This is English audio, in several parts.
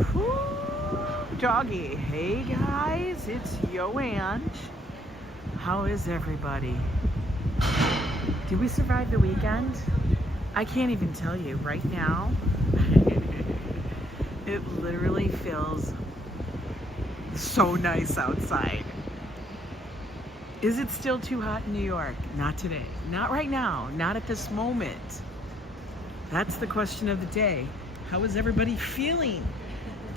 Whew, doggy. Hey guys, it's Yo Ang. How is everybody? Did we survive the weekend? I can't even tell you right now. It literally feels so nice outside. Is it still too hot in New York? Not today. Not right now. Not at this moment. That's the question of the day. How is everybody feeling?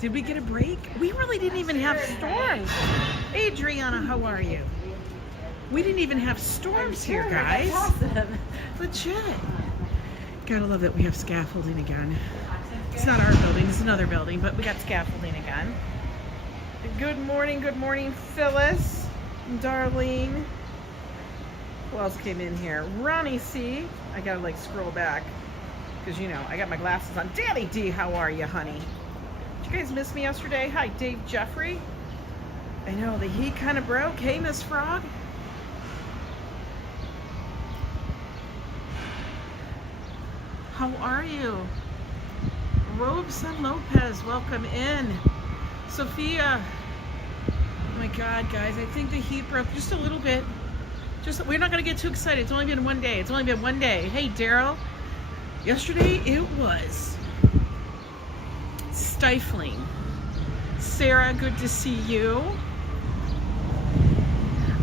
Did we get a break? We really didn't even have storms. Adriana, how are you? We didn't even have storms here, guys. Legit. Gotta love that we have scaffolding again. It's not our building, it's another building, but we got scaffolding again. Good morning, Phyllis, Darlene. Who else came in here? Ronnie C. I gotta like scroll back because you know I got my glasses on. Danny D, how are you, honey? Did you guys miss me yesterday? Hi, Dave Jeffrey. I know the heat kind of broke. Hey, Miss Frog. How are you? Robeson Lopez, welcome in. Sophia. Oh my God, guys, I think the heat broke just a little bit. We're not gonna get too excited. It's only been one day. It's only been one day. Hey, Daryl. Yesterday it was stifling. Sarah, good to see you.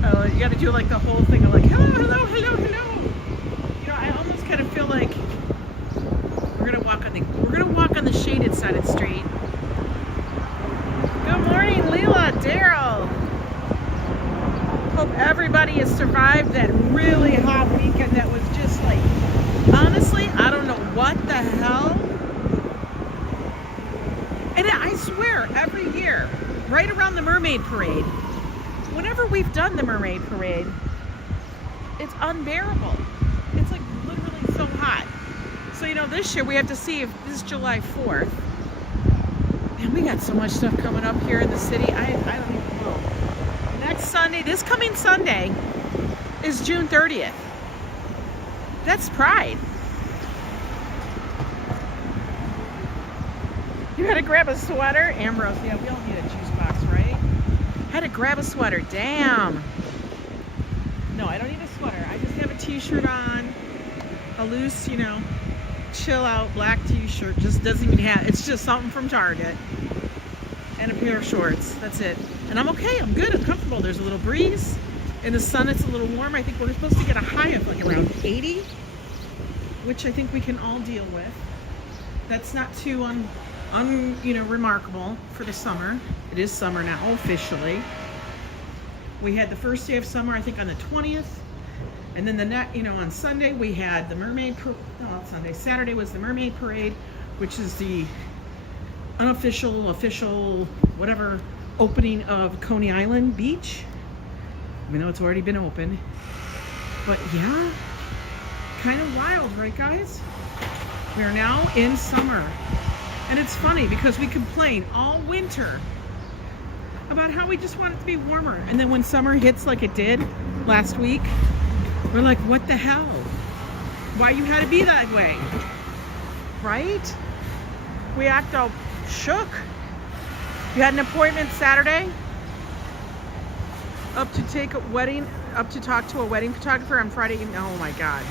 Oh, you got to do like the whole thing of like hello. You know, I almost kind of feel like we're gonna walk on the shaded side of the street. Good morning, Lila, Daryl. Hope everybody has survived that really hot weekend that was just like, honestly, I don't know what the hell. And I swear, every year, right around the Mermaid Parade, whenever we've done the Mermaid Parade, it's unbearable. It's like literally so hot. So, you know, this year we have to see if this is July 4th. And we got so much stuff coming up here in the city. I don't even know. Next Sunday, this coming Sunday, is June 30th. That's Pride. You had to grab a sweater? Ambrose, yeah, we all need a juice box, right? Had to grab a sweater. Damn. No, I don't need a sweater. I just have a t-shirt on. A loose, you know, chill out black t-shirt. Just doesn't even have, it's just something from Target. And a pair of shorts. That's it. And I'm okay. I'm good. I'm comfortable. There's a little breeze. In the sun, it's a little warm. I think we're supposed to get a high of like around 80, which I think we can all deal with. That's not too remarkable for the summer. It is summer now, officially. We had the first day of summer, I think, on the 20th. And then on Sunday, we had the Saturday was the Mermaid Parade, which is the unofficial, official, whatever, opening of Coney Island Beach. We know it's already been open. But yeah, kind of wild, right, guys? We are now in summer. And it's funny because we complain all winter about how we just want it to be warmer. And then when summer hits like it did last week, we're like, what the hell? Why you had to be that way? Right? We act all shook. You had an appointment Saturday up to talk to a wedding photographer on Friday. Oh my God.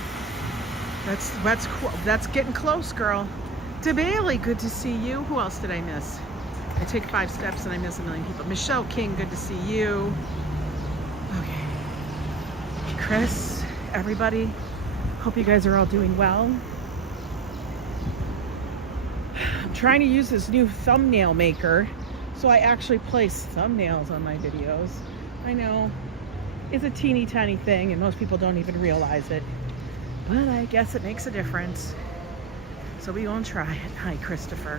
That's getting close, girl. Debbi, good to see you. Who else did I miss? I take 5 steps and I miss a million people. Michelle King, good to see you. Okay. Chris, everybody, hope you guys are all doing well. I'm trying to use this new thumbnail maker so I actually place thumbnails on my videos. I know it's a teeny tiny thing and most people don't even realize it, but I guess it makes a difference. So we gonna try it. Hi, Christopher.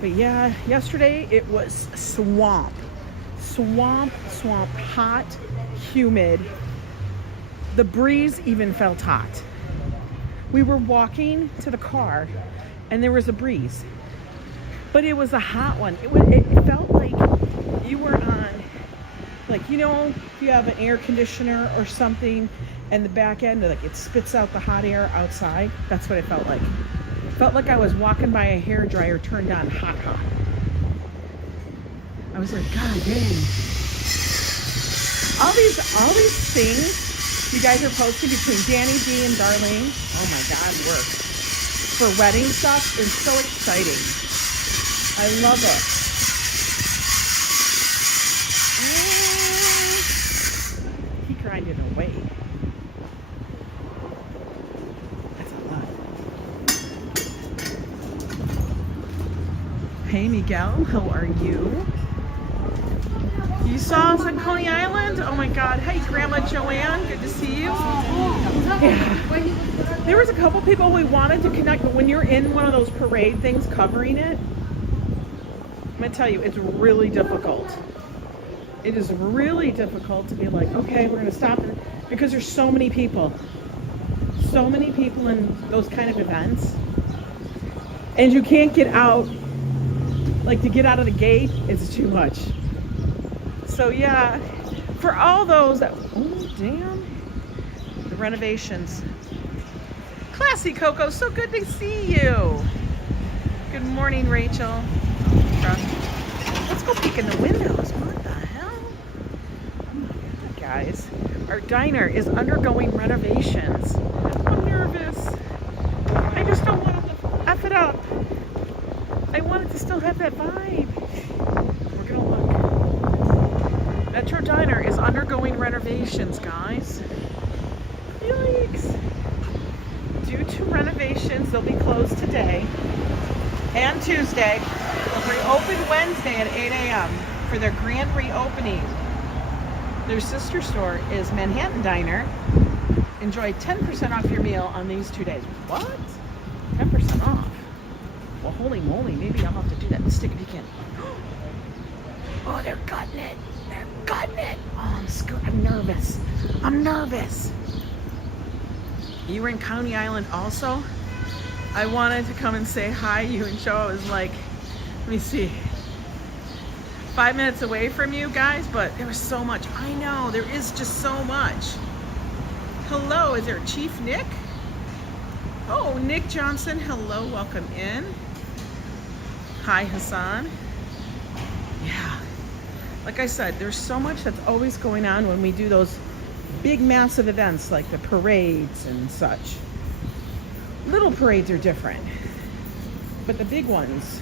But yeah, yesterday it was swamp, hot, humid. The breeze even felt hot. We were walking to the car and there was a breeze, but it was a hot one. It felt like you were on, like, you know, if you have an air conditioner or something and the back end, like, it spits out the hot air outside. That's what it felt like. Felt like I was walking by a hairdryer turned on hot. I was like, God dang. All these things you guys are posting between Danny D and Darlene. Oh my God, work. For wedding stuff is so exciting. I love it. He grinded away. That's a lot. Hey Miguel, how are you? You saw us on Coney Island? Oh my God. Hey Grandma Joanne, good to see you. Yeah. There was a couple people we wanted to connect, but when you're in one of those parade things covering it, I'm gonna tell you, it's really difficult. It is really difficult to be like, okay, we're gonna stop it, because there's so many people. So many people in those kind of events. And you can't get out, like to get out of the gate, it's too much. So yeah, for all those that, oh damn, the renovations. Classy Coco, so good to see you. Good morning, Rachel. Let's go peek in the windows. What the hell? Oh my God, guys. Our diner is undergoing renovations. I'm nervous. I just don't want it to F it up. I want it to still have that vibe. We're gonna look. Metro Diner is undergoing renovations, guys. Yikes. Due to renovations, they'll be closed today and Tuesday. They'll reopen Wednesday at 8 a.m. for their grand reopening. Their sister store is Manhattan Diner. Enjoy 10% off your meal on these 2 days. What? 10% off? Well, holy moly, maybe I'll have to do that. Let's stick a peek in. Oh, they're cutting it. They're cutting it. Oh, I'm nervous. I'm nervous. You were in Coney Island also? I wanted to come and say hi to you and show. I was like, let me see, 5 minutes away from you guys, but there was so much. I know, there is just so much. Hello, is there Chief Nick? Oh, Nick Johnson, hello, welcome in. Hi, Hassan. Yeah, like I said, there's so much that's always going on when we do those big massive events like the parades and such. Little parades are different, but the big ones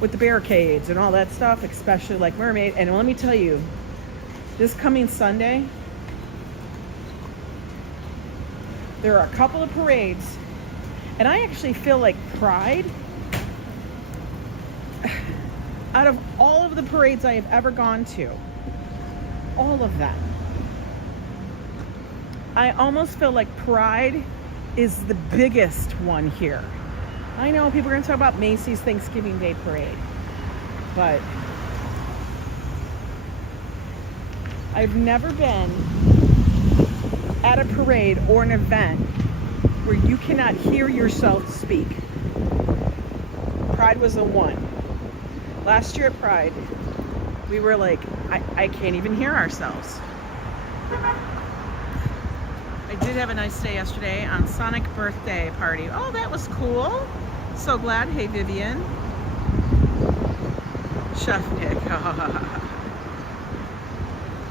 with the barricades and all that stuff, especially like Mermaid. And let me tell you, this coming Sunday, there are a couple of parades, and I actually feel like Pride, out of all of the parades I have ever gone to, all of them, I almost feel like Pride is the biggest one here. I know people are going to talk about Macy's Thanksgiving Day Parade, but I've never been at a parade or an event where you cannot hear yourself speak. Pride was the one. Last year at Pride, we were like, I can't even hear ourselves. I did have a nice day yesterday on Sonic birthday party. Oh, that was cool. So glad. Hey, Vivian. Chef Nick.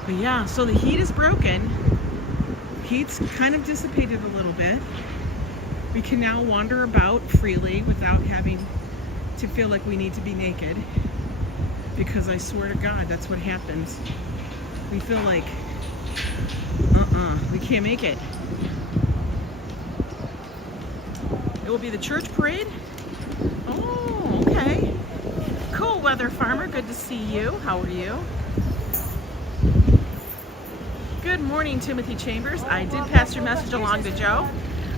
But yeah, so the heat is broken. Heat's kind of dissipated a little bit. We can now wander about freely without having to feel like we need to be naked. Because I swear to God, that's what happens. We feel like, we can't make it. It will be the church parade. Oh, okay. Cool weather farmer, good to see you. How are you? Good morning, Timothy Chambers. I did pass your message along to Joe.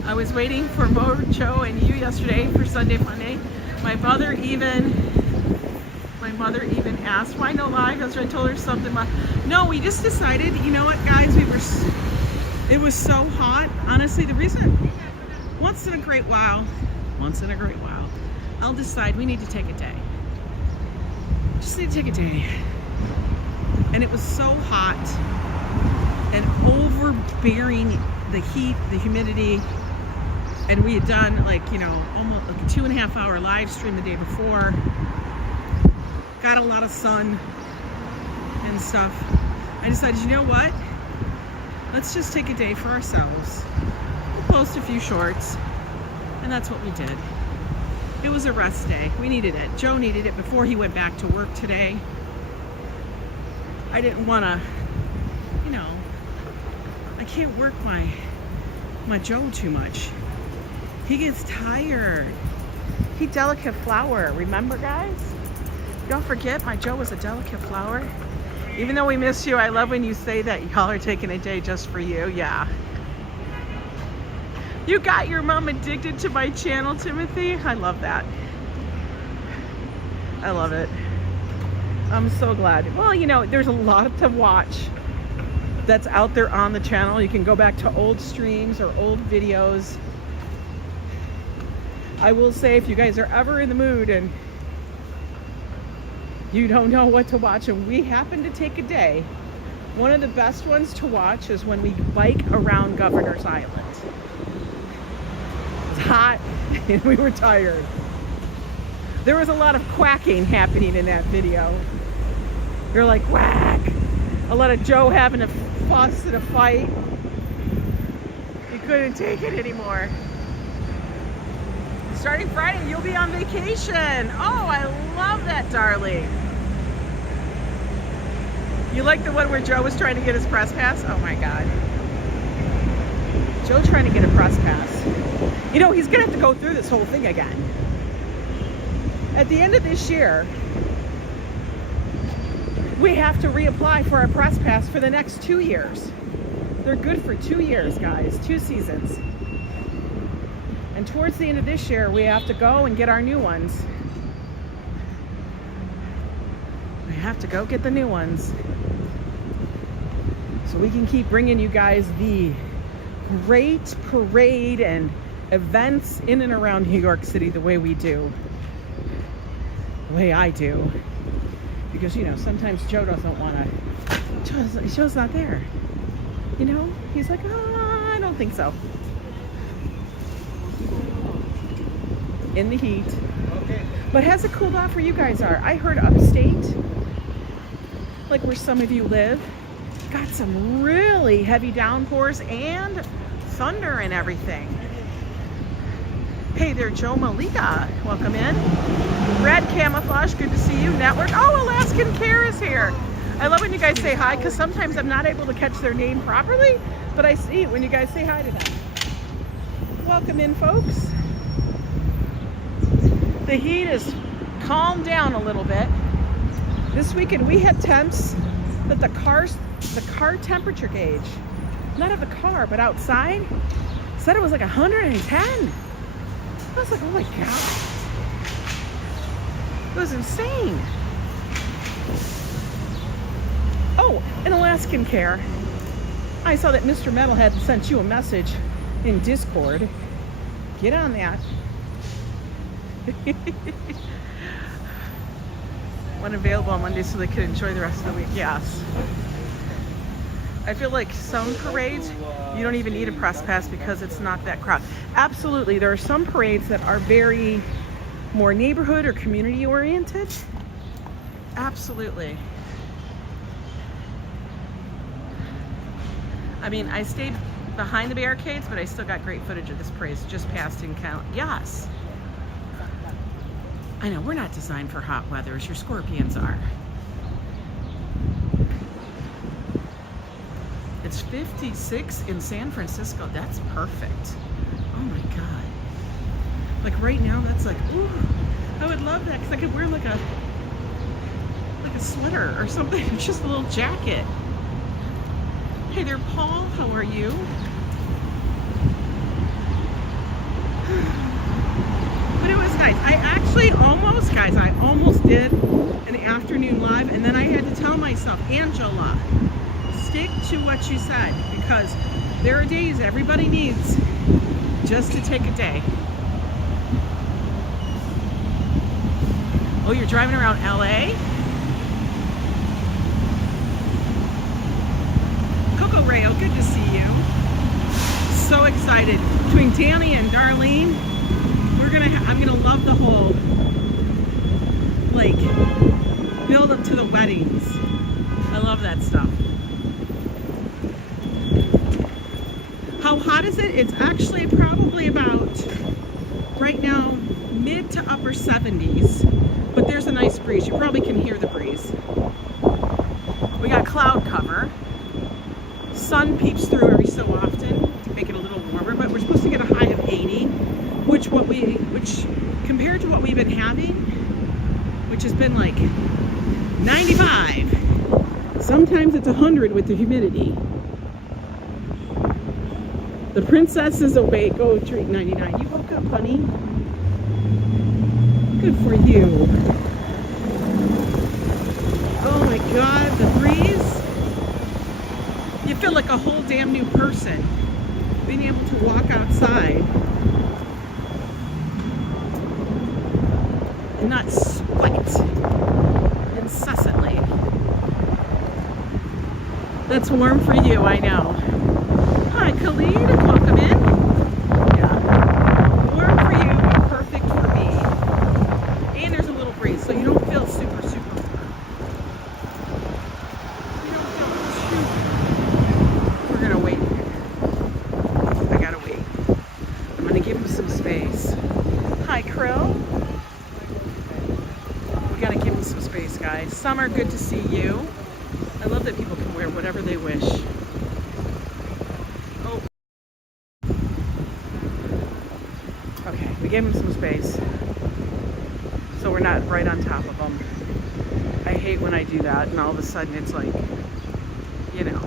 I was waiting for more Joe and you yesterday for Sunday Funday. My mother even asked, why no live? Because I told her something about, no, we just decided, you know what guys, it was so hot. Honestly, the reason, once in a great while, I'll decide we need to take a day. Just need to take a day. And it was so hot and overbearing, the heat, the humidity. And we had done like, you know, almost like a 2.5 hour live stream the day before. Got a lot of sun and stuff. I decided, you know what? Let's just take a day for ourselves. We'll post a few shorts. And that's what we did. It was a rest day. We needed it. Joe needed it before he went back to work today. I didn't want to, you know, I can't work my Joe too much. He gets tired. He delicate flower. Remember, guys? Don't forget, my Joe was a delicate flower. Even though we miss you, I love when you say that y'all are taking a day just for you. Yeah. You got your mom addicted to my channel, Timothy. I love that. I love it. I'm so glad. Well, you know, there's a lot to watch that's out there on the channel. You can go back to old streams or old videos. I will say, if you guys are ever in the mood and you don't know what to watch and we happen to take a day, one of the best ones to watch is when we bike around Governor's Island. It's hot and we were tired. There was a lot of quacking happening in that video. You're like, whack. A lot of Joe having a fuss and a fight. He couldn't take it anymore. Starting Friday, you'll be on vacation. Oh, I love that, darling. You like the one where Joe was trying to get his press pass? Oh my God. Joe trying to get a press pass. You know, he's gonna have to go through this whole thing again. At the end of this year, we have to reapply for our press pass for the next 2 years. They're good for 2 years, guys, 2 seasons. And towards the end of this year, we have to go and get our new ones. We have to go get the new ones. So we can keep bringing you guys the great parade and events in and around New York City the way we do. The way I do. Because, you know, sometimes Joe doesn't want to. Joe's not there. You know? He's like, oh, I don't think so. In the heat. Okay. But has it cooled off where you guys are? I heard upstate, like where some of you live, got some really heavy downpours and thunder and everything. Hey there, Joe Malika. Welcome in. Red Camouflage, good to see you. Network. Oh, Alaskan Care is here. I love when you guys say hi because sometimes I'm not able to catch their name properly, but I see it when you guys say hi to them. Welcome in, folks. The heat has calmed down a little bit. This weekend we had temps that the car temperature gauge, not of the car, but outside, said it was like 110. I was like, oh my God. It was insane. Oh, in Alaskan Care, I saw that Mr. Metal had sent you a message in Discord. Get on that. One available on Monday so they could enjoy the rest of the week. Yes. I feel like some parades, you don't even need a press pass because it's not that crowded. Absolutely. There are some parades that are very more neighborhood or community oriented. Absolutely. I mean, I stayed behind the barricades, but I still got great footage of this parade. Just passed in count. Yes. I know, we're not designed for hot weather as your scorpions are. It's 56 in San Francisco. That's perfect. Oh my God. Like right now, that's like, ooh, I would love that because I could wear like a sweater or something, just a little jacket. Hey there, Paul, how are you? But it was nice. I actually almost, guys, I almost did an afternoon live, and then I had to tell myself, Angela, stick to what you said, because there are days everybody needs just to take a day. Oh, you're driving around LA? Coco Rayo, good to see you. so excited. Between Danny and Darlene, I'm gonna love the whole like build up to the weddings. I love that stuff. How hot is it? It's actually probably about right now mid to upper 70s, but there's a nice breeze. You probably can hear the breeze. We got cloud cover. Sun peeps through every so often to make it a little warmer, but we're supposed to get a high of 80, which compared to what we've been having, which has been like 95. Sometimes it's 100 with the humidity. The princess is awake. Oh, treat 99. You woke up, honey. Good for you. Oh my God, the breeze. You feel like a whole damn new person. Being able to walk outside and not sweat incessantly. That's warm for you, I know. Hi, Khalid. Welcome in. Yeah. Warm for you, but perfect for me. And there's a little breeze, so you don't feel super, super warm. You don't feel too... We're gonna wait here. I gotta wait. I'm gonna give him some space. Hi, Krill. We gotta give him some space, guys. Summer, good to see you. I love that people can wear whatever they wish. We gave him some space, so we're not right on top of him. I hate when I do that, and all of a sudden it's like, you know.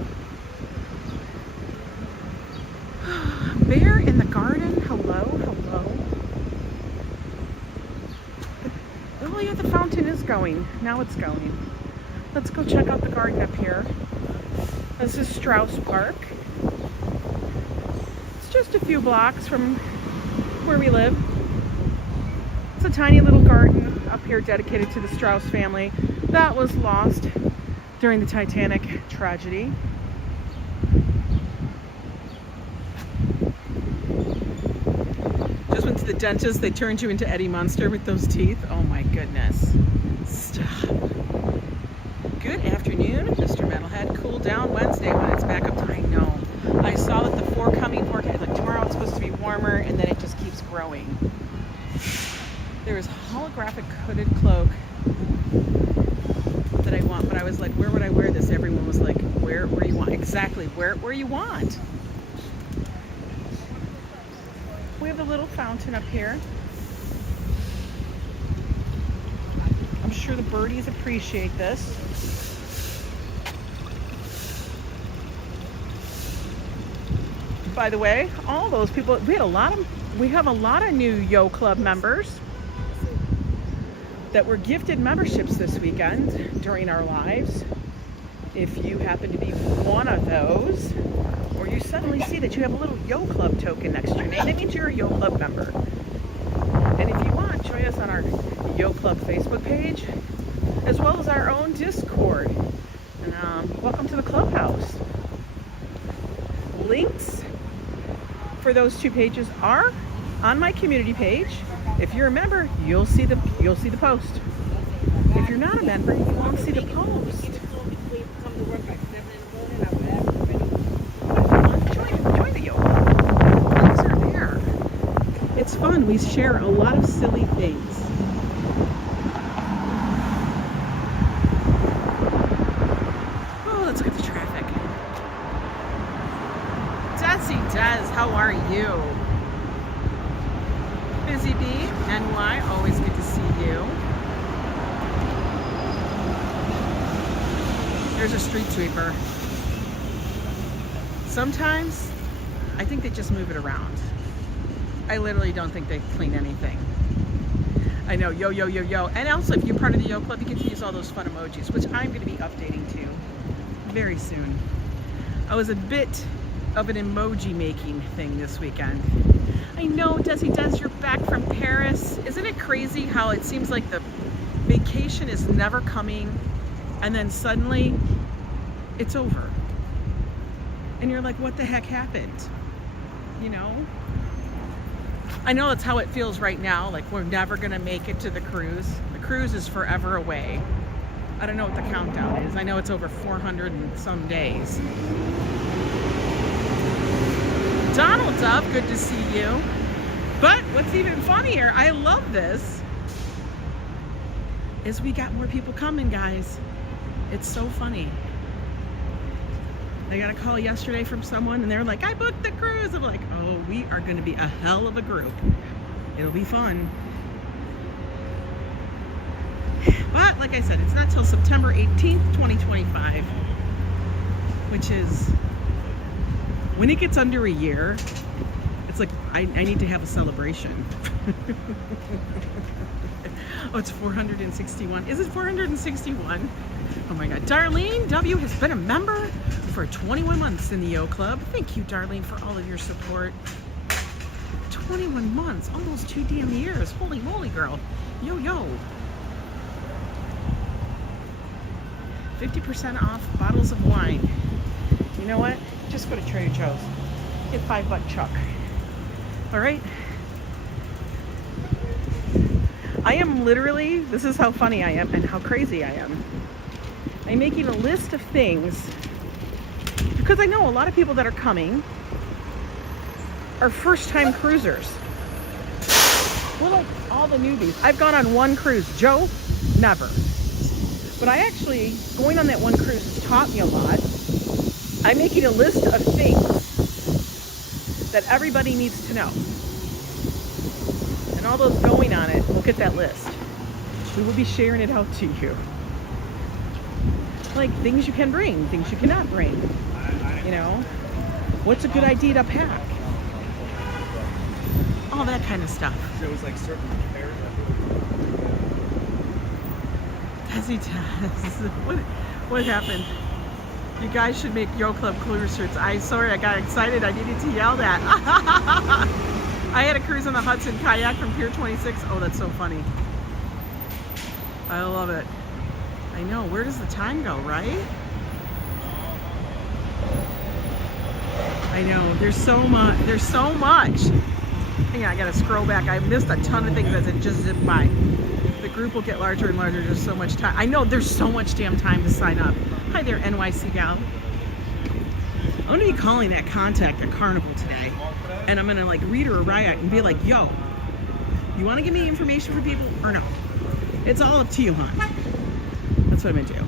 Bear in the garden, hello, hello. Oh yeah, the fountain is going. Now it's going. Let's go check out the garden up here. This is Strauss Park. It's just a few blocks from where we live. It's a tiny little garden up here dedicated to the Strauss family that was lost during the Titanic tragedy. Just went to the dentist. They turned you into Eddie Munster with those teeth. Oh my goodness. Stop. Good afternoon, Mr. Metalhead. Cool down Wednesday when it's back up to, I know. I saw that the forecast, like tomorrow it's supposed to be warmer, and then it just keeps growing. There is a holographic hooded cloak that I want, but I was like, where would I wear this? Everyone was like, where you want? Exactly, where you want. We have the little fountain up here. I'm sure the birdies appreciate this. By the way, all those people, we have a lot of new Yo Club members that were gifted memberships this weekend during our lives. If you happen to be one of those, or you suddenly see that you have a little Yo Club token next to your name, that means you're a Yo Club member. And if you want, join us on our Yo Club Facebook page, as well as our own Discord. And welcome to the Clubhouse. Links for those two pages are on my community page. If you're a member, you'll see the post. If you're not a member, you won't see the post. Join the Yo Club. Links are there. It's fun. We share a lot of silly things. Oh, let's look at the traffic. Des, how are you? Busy Bee, NY, always good to see you. There's a street sweeper. Sometimes, I think they just move it around. I literally don't think they clean anything. I know, yo, yo, yo, yo. And also, if you're part of the Yo Club, you get to use all those fun emojis, which I'm going to be updating to very soon. I was a bit of an emoji making thing this weekend. I know, Desi Des, you're back from Paris. Isn't it crazy how it seems like the vacation is never coming, and then suddenly it's over? And you're like, what the heck happened? you know? I know that's how it feels right now, like we're never gonna make it to the cruise. The cruise is forever away. I don't know what the countdown is. I know it's over 400 and some days. Donald Dove, good to see you. But what's even funnier, I love this, is we got more people coming, guys. It's so funny. I got a call yesterday from someone and they're like, I booked the cruise. I'm like, oh, we are gonna be a hell of a group. It'll be fun. But like I said, it's not till September 18th, 2025, which is, when it gets under a year, it's like, I need to have a celebration. Oh, it's 461. Is it 461? Oh my God. Darlene W. has been a member for 21 months in the Yo Club. Thank you, Darlene, for all of your support. 21 months, almost 2 damn years. Holy moly, girl. Yo, yo. 50% off bottles of wine. You know what? Just go to Trader Joe's. Get $5 chuck. All right? I am literally, this is how funny I am and how crazy I am. I'm making a list of things because I know a lot of people that are coming are first-time cruisers. We're like all the newbies. I've gone on one cruise. Joe, never. But I actually, going on that one cruise has taught me a lot. I'm making a list of things that everybody needs to know. And all those going on it, look at that list. We will be sharing it out to you. Like things you can bring, things you cannot bring. You know, what's a good idea to pack? All that kind of stuff. There was like certain repairs. As he does. What happened? You guys should make Yo Club cruise shirts. Sorry, I got excited. I needed to yell that. I had a cruise on the Hudson kayak from Pier 26. Oh, that's so funny. I love it. I know. Where does the time go, right? I know. There's so much. There's so much. Hang on, I gotta scroll back. I missed a ton of things as it just zipped by. The group will get larger and larger. There's so much time. I know there's so much damn time to sign up. Hi there, NYC gal. I'm gonna be calling that contact at Carnival today, and I'm gonna like read her a riot and be like, yo, you wanna give me information for people or no? It's all up to you, hon. That's what I'm gonna do.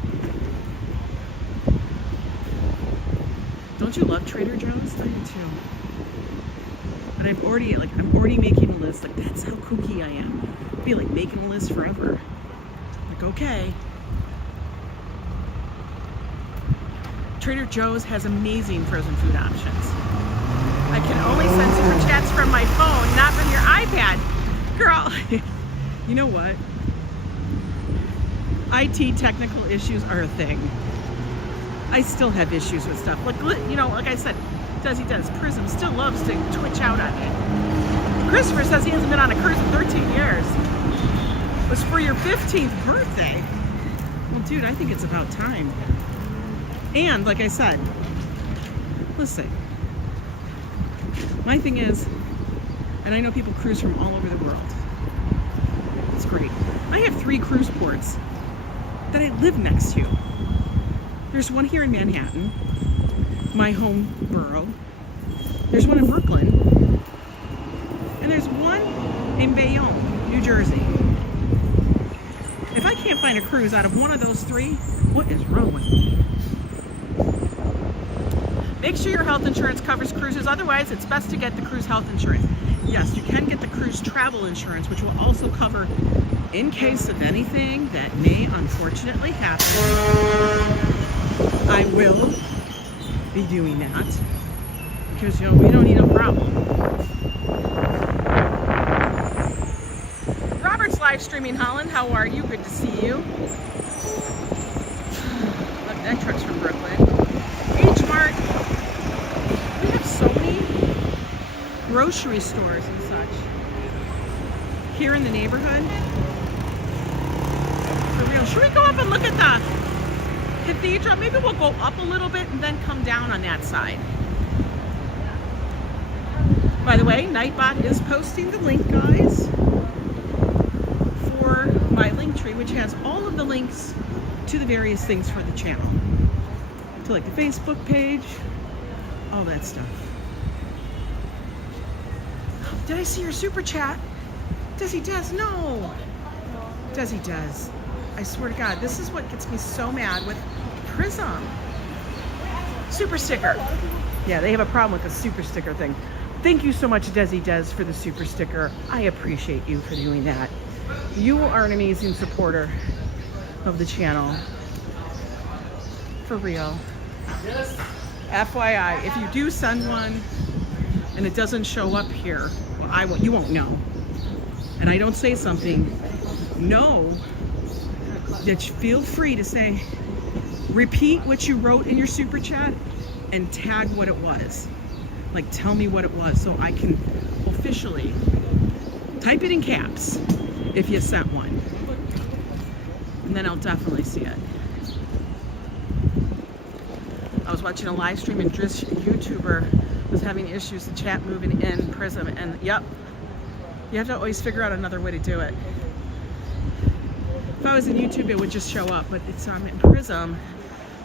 Don't you love Trader Joe's? I do too. And I'm already making a list. Like, that's how kooky I am. I feel like making a list forever. Like, okay. Trader Joe's has amazing frozen food options. I can only send super chats from my phone, not from your iPad. Girl, you know what? IT technical issues are a thing. I still have issues with stuff. Like, you know, like I said, Desi does. Prism still loves to twitch out on it. Christopher says he hasn't been on a cruise in 13 years. It was for your 15th birthday. Well, dude, I think it's about time. And like I said, listen, my thing is, and I know people cruise from all over the world. It's great. I have 3 cruise ports that I live next to. There's one here in Manhattan, my home borough. There's one in Brooklyn. And there's one in Bayonne, New Jersey. If I can't find a cruise out of one of those 3, what is wrong with me? Make sure your health insurance covers cruises. Otherwise, it's best to get the cruise health insurance. Yes, you can get the cruise travel insurance, which will also cover in case of anything that may unfortunately happen. I will be doing that because, you know, we don't need no problem. Robert's live streaming, Holland. How are you? Good to see you. Look, that truck's from Brooklyn. H-Mart. We have so many grocery stores and such here in the neighborhood. For real. Should we go up and look at the Cathedral? Maybe we'll go up a little bit and then come down on that side. By the way, Nightbot is posting the link, guys, for my link tree, which has all of the links to the various things for the channel. To like the Facebook page, all that stuff. Did I see your super chat? Desi does, no. Desi does. I swear to God, this is what gets me so mad with Prism. Super sticker. Yeah, they have a problem with the super sticker thing. Thank you so much, Desi Des, for the super sticker. I appreciate you for doing that. You are an amazing supporter of the channel. For real. FYI, if you do send one and it doesn't show up here, well, you won't know. And I don't say something, know that you feel free to say, repeat what you wrote in your super chat and tag what it was. Like, tell me what it was so I can officially type it in caps if you sent one. And then I'll definitely see it. I was watching a live stream and this YouTuber was having issues, the chat moving in Prism, and yep, you have to always figure out another way to do it. If I was in YouTube, it would just show up, but it's in Prism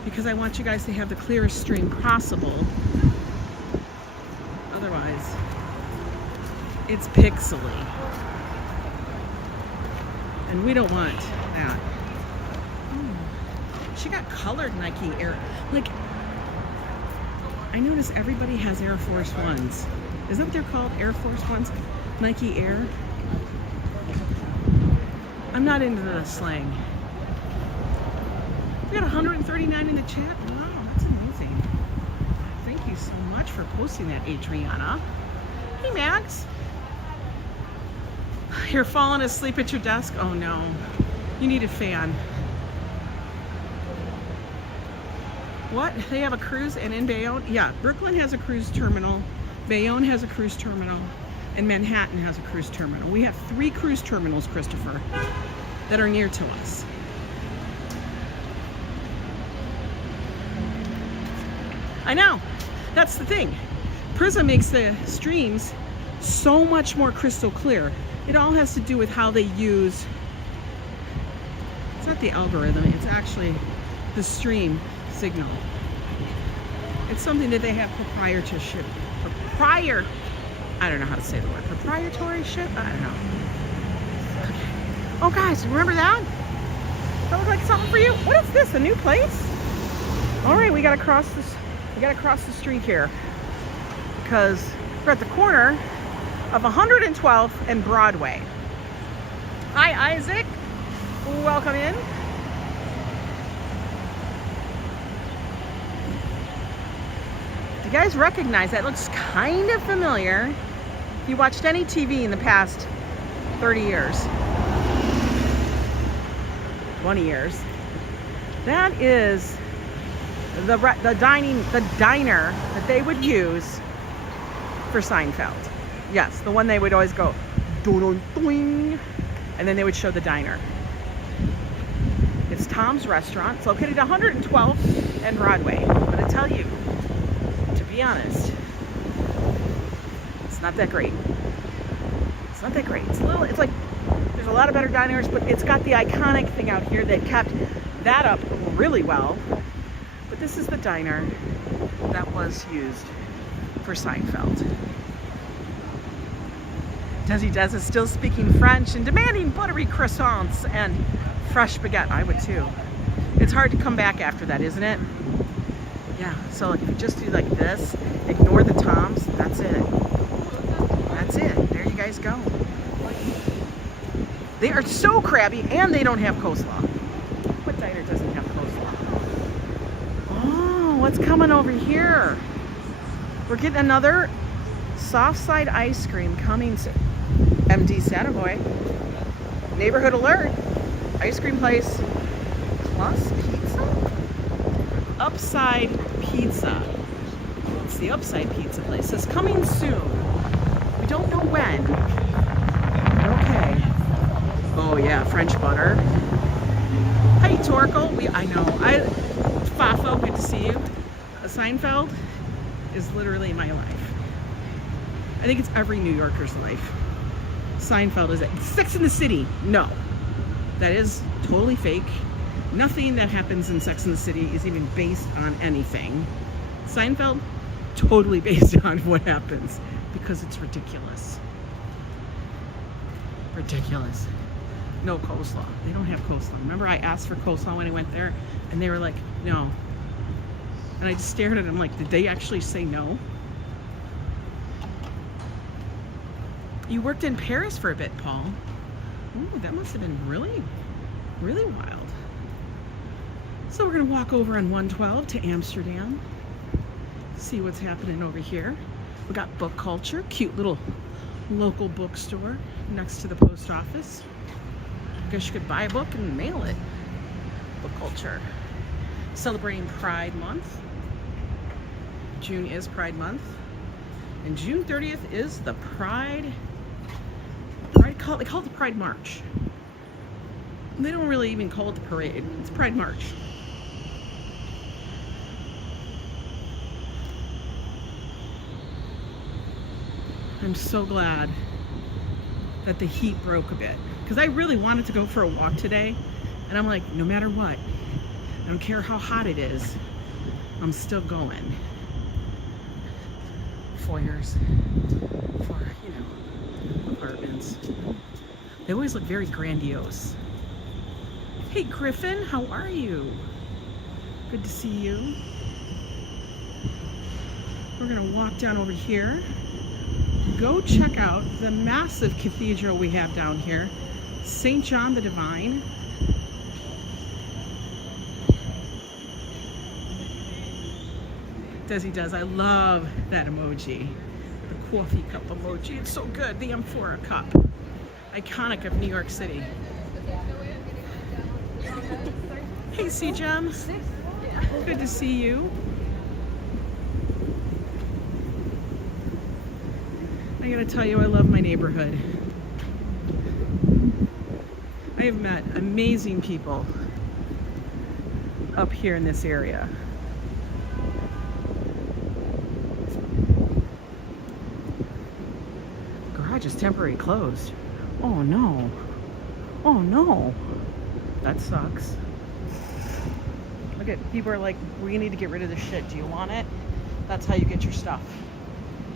because I want you guys to have the clearest stream possible. Otherwise, it's pixely. And we don't want that. Oh, she got colored Nike Air. Like, I notice everybody has Air Force Ones. Is that what they're called? Air Force Ones? Nike Air? I'm not into the slang. We got 139 in the chat. Wow, that's amazing. Thank you so much for posting that, Adriana. Hey, Max. You're falling asleep at your desk? Oh, no. You need a fan. What? They have a cruise and in Bayonne? Yeah, Brooklyn has a cruise terminal. Bayonne has a cruise terminal. And Manhattan has a cruise terminal. We have 3 cruise terminals, Christopher, that are near to us. I know. That's the thing. Prism makes the streams so much more crystal clear. It all has to do with how they use, it's not the algorithm, it's actually the stream signal. It's something that they have I don't know how to say the word. Proprietorship? I don't know. Okay. Oh, guys, remember that? That look like something for you? What is this? A new place? All right, we gotta cross this. We gotta cross the street here because we're at the corner of 112th and Broadway. Hi, Isaac. Welcome in. Do you guys recognize that? It looks kind of familiar. If you watched any TV in the past 30 years, 20 years, that is the diner that they would use for Seinfeld. Yes, the one they would always go, doing, and then they would show the diner. It's Tom's Restaurant. It's located 112th and Broadway. I'm going to tell you, to be honest, it's not that great. It's not that great. It's like, there's a lot of better diners, but it's got the iconic thing out here that kept that up really well. But this is the diner that was used for Seinfeld. Desi Des is still speaking French and demanding buttery croissants and fresh baguette. I would too. It's hard to come back after that, isn't it? Yeah, so if you just do like this, ignore the toms, that's it. That's it. There you guys go. They are so crabby and they don't have coleslaw. What diner doesn't have coleslaw? Oh, what's coming over here? We're getting another soft side ice cream coming to MD Savoy. Neighborhood alert. Ice cream place plus pizza? Upside Pizza. It's the Upside Pizza place. It's coming soon. We don't know when. Okay. Oh yeah, French butter. Hey Torkel. I know. FAFO, good to see you. Seinfeld is literally my life. I think it's every New Yorker's life. Seinfeld is it. Sex in the City. No. That is totally fake. Nothing that happens in Sex in the City is even based on anything. Seinfeld, totally based on what happens because it's ridiculous. Ridiculous. No coleslaw. They don't have coleslaw. Remember I asked for coleslaw when I went there and they were like, no. And I just stared at them like, did they actually say no? You worked in Paris for a bit, Paul. Ooh, that must have been really, really wild. So we're gonna walk over on 112 to Amsterdam. See what's happening over here. We got Book Culture, cute little local bookstore next to the post office. I guess you could buy a book and mail it. Book Culture. Celebrating Pride Month. June is Pride Month. And June 30th is the Pride, they call it the Pride March. They don't really even call it the parade. It's Pride March. I'm so glad that the heat broke a bit because I really wanted to go for a walk today and I'm like, no matter what, I don't care how hot it is, I'm still going. Foyers for, you know, apartments. They always look very grandiose. Hey Griffin, how are you? Good to see you. We're gonna walk down over here. Go check out the massive cathedral we have down here, St. John the Divine. Desi does. I love that emoji. The coffee cup emoji. It's so good. The amphora cup. Iconic of New York City. Hey, C-Gem. Good to see you. I gotta tell you, I love my neighborhood. I have met amazing people up here in this area. Garage is temporarily closed. Oh no. Oh no. That sucks. Look at, people are like, we need to get rid of this shit. Do you want it? That's how you get your stuff.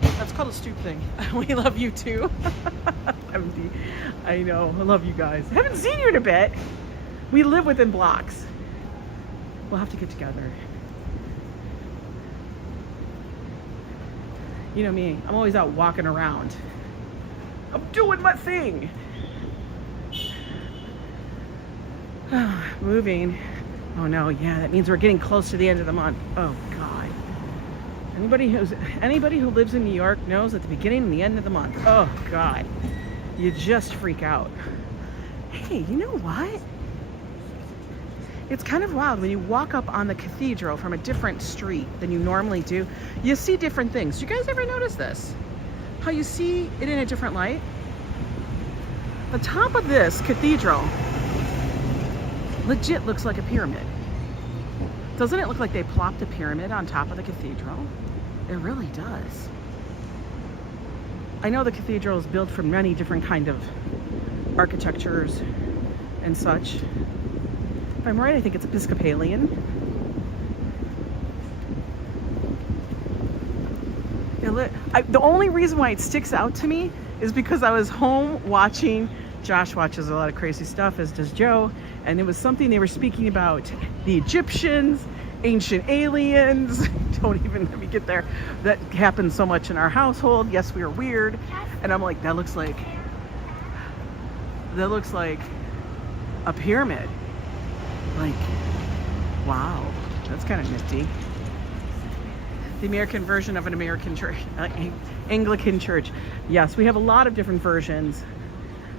That's called a stoop thing. We love you too. I know, I love you guys. I haven't seen you in a bit. We live within blocks. We'll have to get together. You know me, I'm always out walking around. I'm doing my thing. Moving. Oh no, yeah, that means we're getting close to the end of the month. Oh God. Anybody who lives in New York knows at the beginning and the end of the month. Oh God. You just freak out. Hey, you know what? It's kind of wild when you walk up on the cathedral from a different street than you normally do. You see different things. Do you guys ever notice this? How you see it in a different light? The top of this cathedral legit looks like a pyramid. Doesn't it look like they plopped a pyramid on top of the cathedral? It really does. I know the cathedral is built from many different kind of architectures and such. If I'm right, I think it's Episcopalian. The only reason why it sticks out to me is because I was home watching, Josh watches a lot of crazy stuff, as does Joe, and it was something they were speaking about the Egyptians, ancient aliens. Don't even let me get there. That happens so much in our household. Yes, we are weird. And I'm like, that looks like a pyramid. Like, wow, that's kind of nifty. The American version of an American church, Anglican church. Yes, we have a lot of different versions.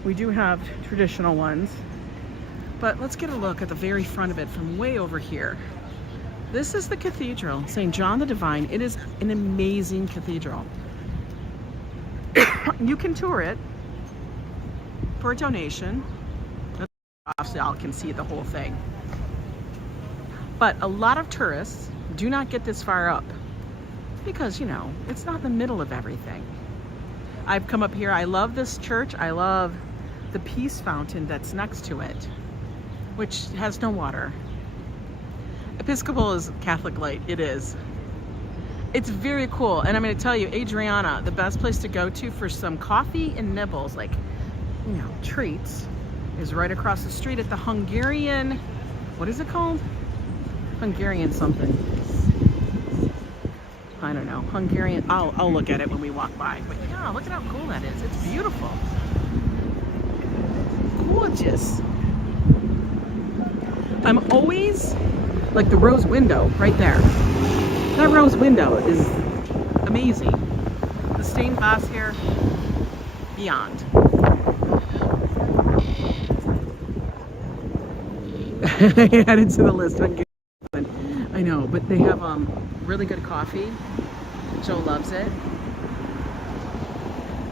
We do have traditional ones. But let's get a look at the very front of it from way over here. This is the cathedral, St. John the Divine. It is an amazing cathedral. You can tour it for a donation. Obviously, all can see the whole thing. But a lot of tourists do not get this far up because, you know, it's not in the middle of everything. I've come up here. I love this church. I love the Peace Fountain that's next to it, which has no water. Episcopal is Catholic light. It is. It's very cool. And I'm going to tell you, Adriana, the best place to go to for some coffee and nibbles, like, you know, treats, is right across the street at the Hungarian, what is it called? Hungarian something. I don't know. Hungarian, I'll look at it when we walk by. But yeah, look at how cool that is. It's beautiful. Gorgeous. I'm always, like the rose window right there. That rose window is amazing. The stained glass here, beyond. I added to the list. I know, but they have really good coffee. Joe loves it.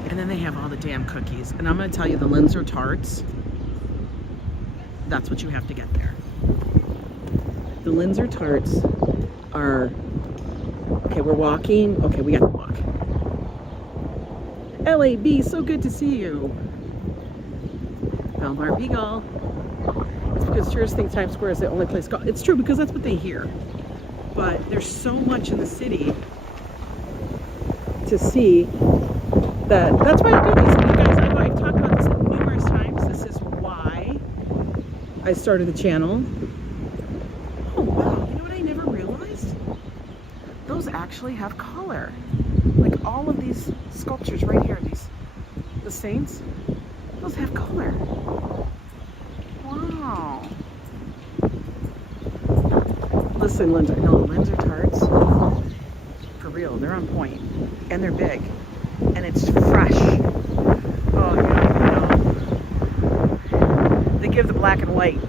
And then they have all the damn cookies. And I'm going to tell you, the Linzer tarts, that's what you have to get there. The Linzer tarts are, okay, we're walking. Okay, we got to walk. LAB, so good to see you. Belmar Beagle. It's because tourists think Times Square is the only place. It's true, because that's what they hear. But there's so much in the city to see that's why I do these. You guys, I've talked about this numerous times. This is why I started the channel. Oh wow, you know what I never realized? Those actually have color. Like all of these sculptures right here, the saints, those have color. Wow. Listen, Linzer tarts, for real, they're on point, and they're big, and it's fresh. Oh, they give the black and white.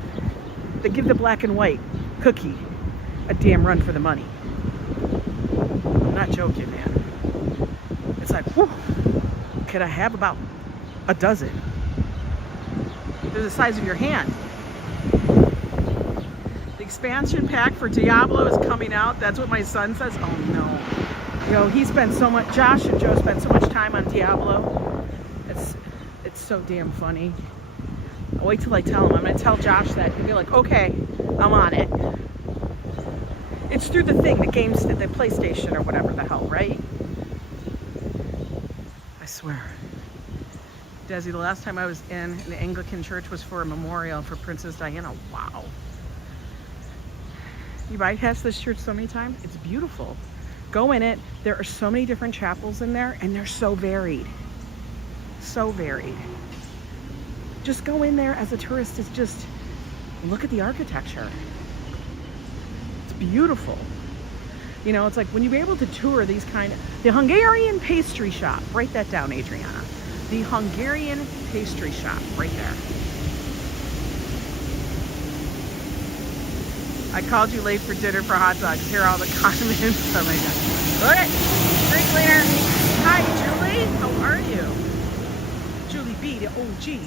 They give the black and white cookie a damn run for the money. I'm not joking, man. It's like, whew, could I have about a dozen? They're the size of your hand. The expansion pack for Diablo is coming out. That's what my son says. Oh no. Yo, he spent so much, Josh and Joe spent so much time on Diablo. It's so damn funny. I'll wait till I tell him. I'm going to tell Josh that. He'll be like, okay, I'm on it. It's through the thing, the PlayStation or whatever the hell, right? I swear. Desi, the last time I was in the Anglican church was for a memorial for Princess Diana. Wow. You bypassed this church so many times. It's beautiful. Go in it. There are so many different chapels in there, and they're so varied. So varied. Just go in there as a tourist. Is just look at the architecture. It's beautiful. You know, it's like when you're able to tour these the Hungarian pastry shop. Write that down, Adriana. The Hungarian pastry shop, right there. I called you late for dinner for hot dogs. Here are all the comments. Oh my God. Look at drink cleaner. Hi, Julie. How are you? Julie B, the OG.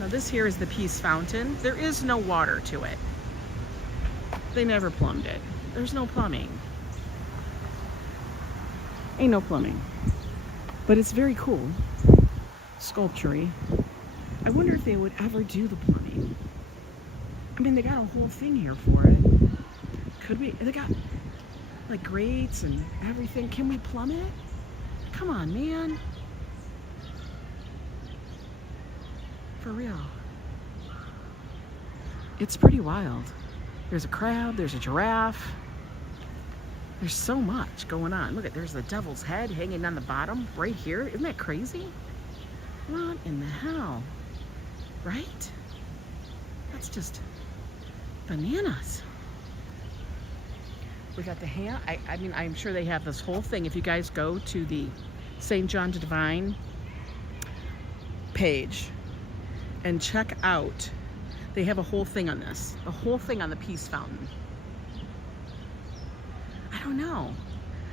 Now this here is the Peace Fountain. There is no water to it. They never plumbed it. There's no plumbing. Ain't no plumbing. But it's very cool. Sculpture-y. I wonder if they would ever do the plumbing. I mean, they got a whole thing here for it. Could we? They got like grates and everything. Can we plumb it? Come on, man. For real. It's pretty wild. There's a crab, there's a giraffe. There's so much going on. Look at, there's the devil's head hanging on the bottom right here. Isn't that crazy? What in the hell? Right? That's just bananas. We got the ham. I mean, I'm sure they have this whole thing. If you guys go to the St. John Divine page and check out, they have a whole thing on this. A whole thing on the Peace Fountain. I don't know.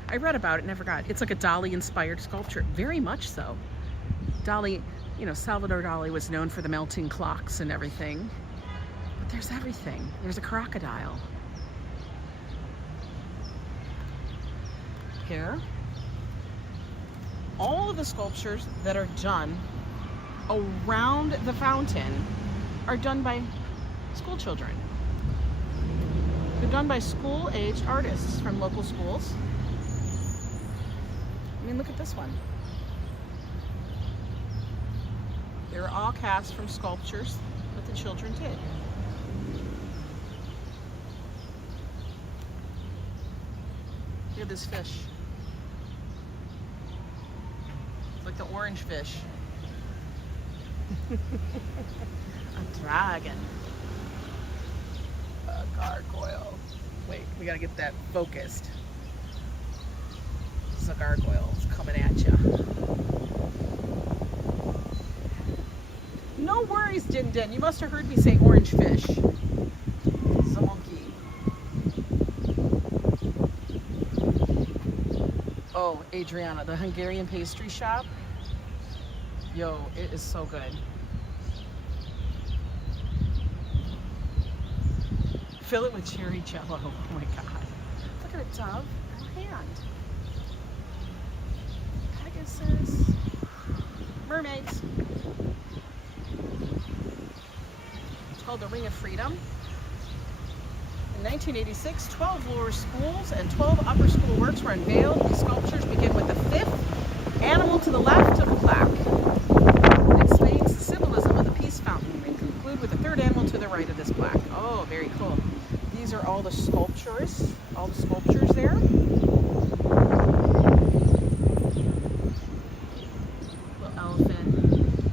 I read about it, never got it. It's like a Dali-inspired sculpture. Very much so. Dali, you know, Salvador Dali was known for the melting clocks and everything. But there's everything. There's a crocodile. Here. all of the sculptures that are done around the fountain are done by school children. They're done by school-aged artists from local schools. I mean, look at this one. They were all cast from sculptures that the children did. Look at this fish. It's like the orange fish. A dragon. A gargoyle. Wait, we gotta get that focused. This is a gargoyle. It's coming at you. No worries, Din Din. You must have heard me say orange fish. It's a monkey. Oh, Adriana, the Hungarian pastry shop. Yo, it is so good. Fill it with cherry jello. Oh my god. Look at a dove. Her hand. Pegasus. Mermaids. It's called the Ring of Freedom. In 1986, 12 lower schools and 12 upper school works were unveiled. The sculptures begin with the fifth animal to the left of the plaque. It explains the symbolism of the peace fountain and conclude with the third animal to the right of this plaque. Oh, very cool. These are all the sculptures there. Little elephant.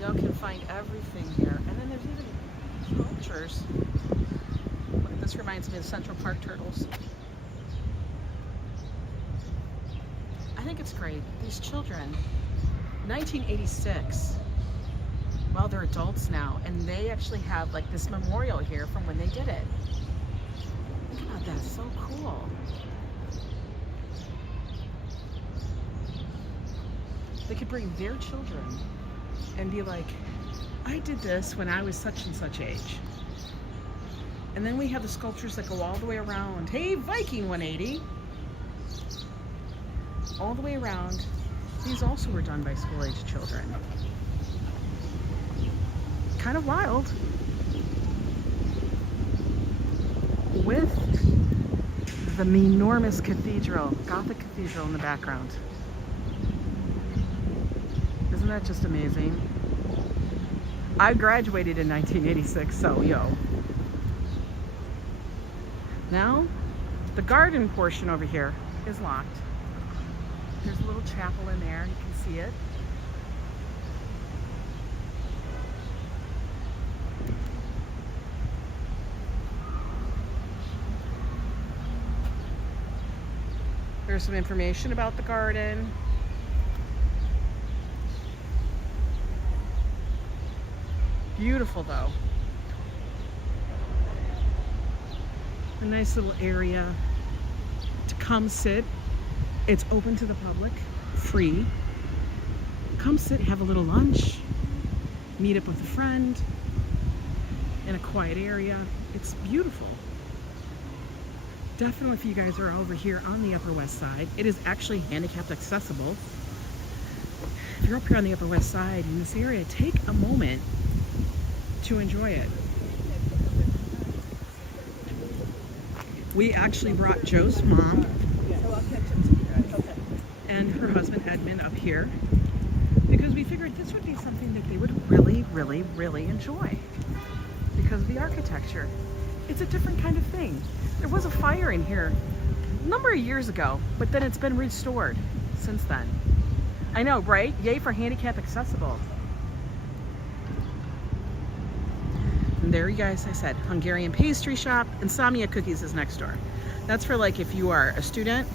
Y'all can find everything here. And then there's even sculptures. This reminds me of Central Park turtles. I think it's great. These children, 1986. Well, they're adults now, and they actually have like this memorial here from when they did it. Think about that, so cool. They could bring their children and be like, I did this when I was such and such age. And then we have the sculptures that go all the way around. Hey, Viking 180. All the way around. These also were done by school-aged children. Kind of wild. With the enormous cathedral, Gothic cathedral in the background. Isn't that just amazing? I graduated in 1986, so yo. Now, the garden portion over here is locked. There's a little chapel in there, you can see it. There's some information about the garden. Beautiful though. A nice little area to come sit. It's open to the public, free. Come sit, have a little lunch, meet up with a friend in a quiet area. It's beautiful. Definitely if you guys are over here on the Upper West Side, it is actually handicapped accessible. If you're up here on the Upper West Side in this area, take a moment to enjoy it. We actually brought Joe's mom and her husband Edmund up here because we figured this would be something that they would really, really, really enjoy because of the architecture. It's a different kind of thing. There was a fire in here a number of years ago, but then it's been restored since then. I know, right? Yay for handicap accessible. And there you guys, I said, Hungarian pastry shop. Insomnia Cookies is next door. That's for like if you are a student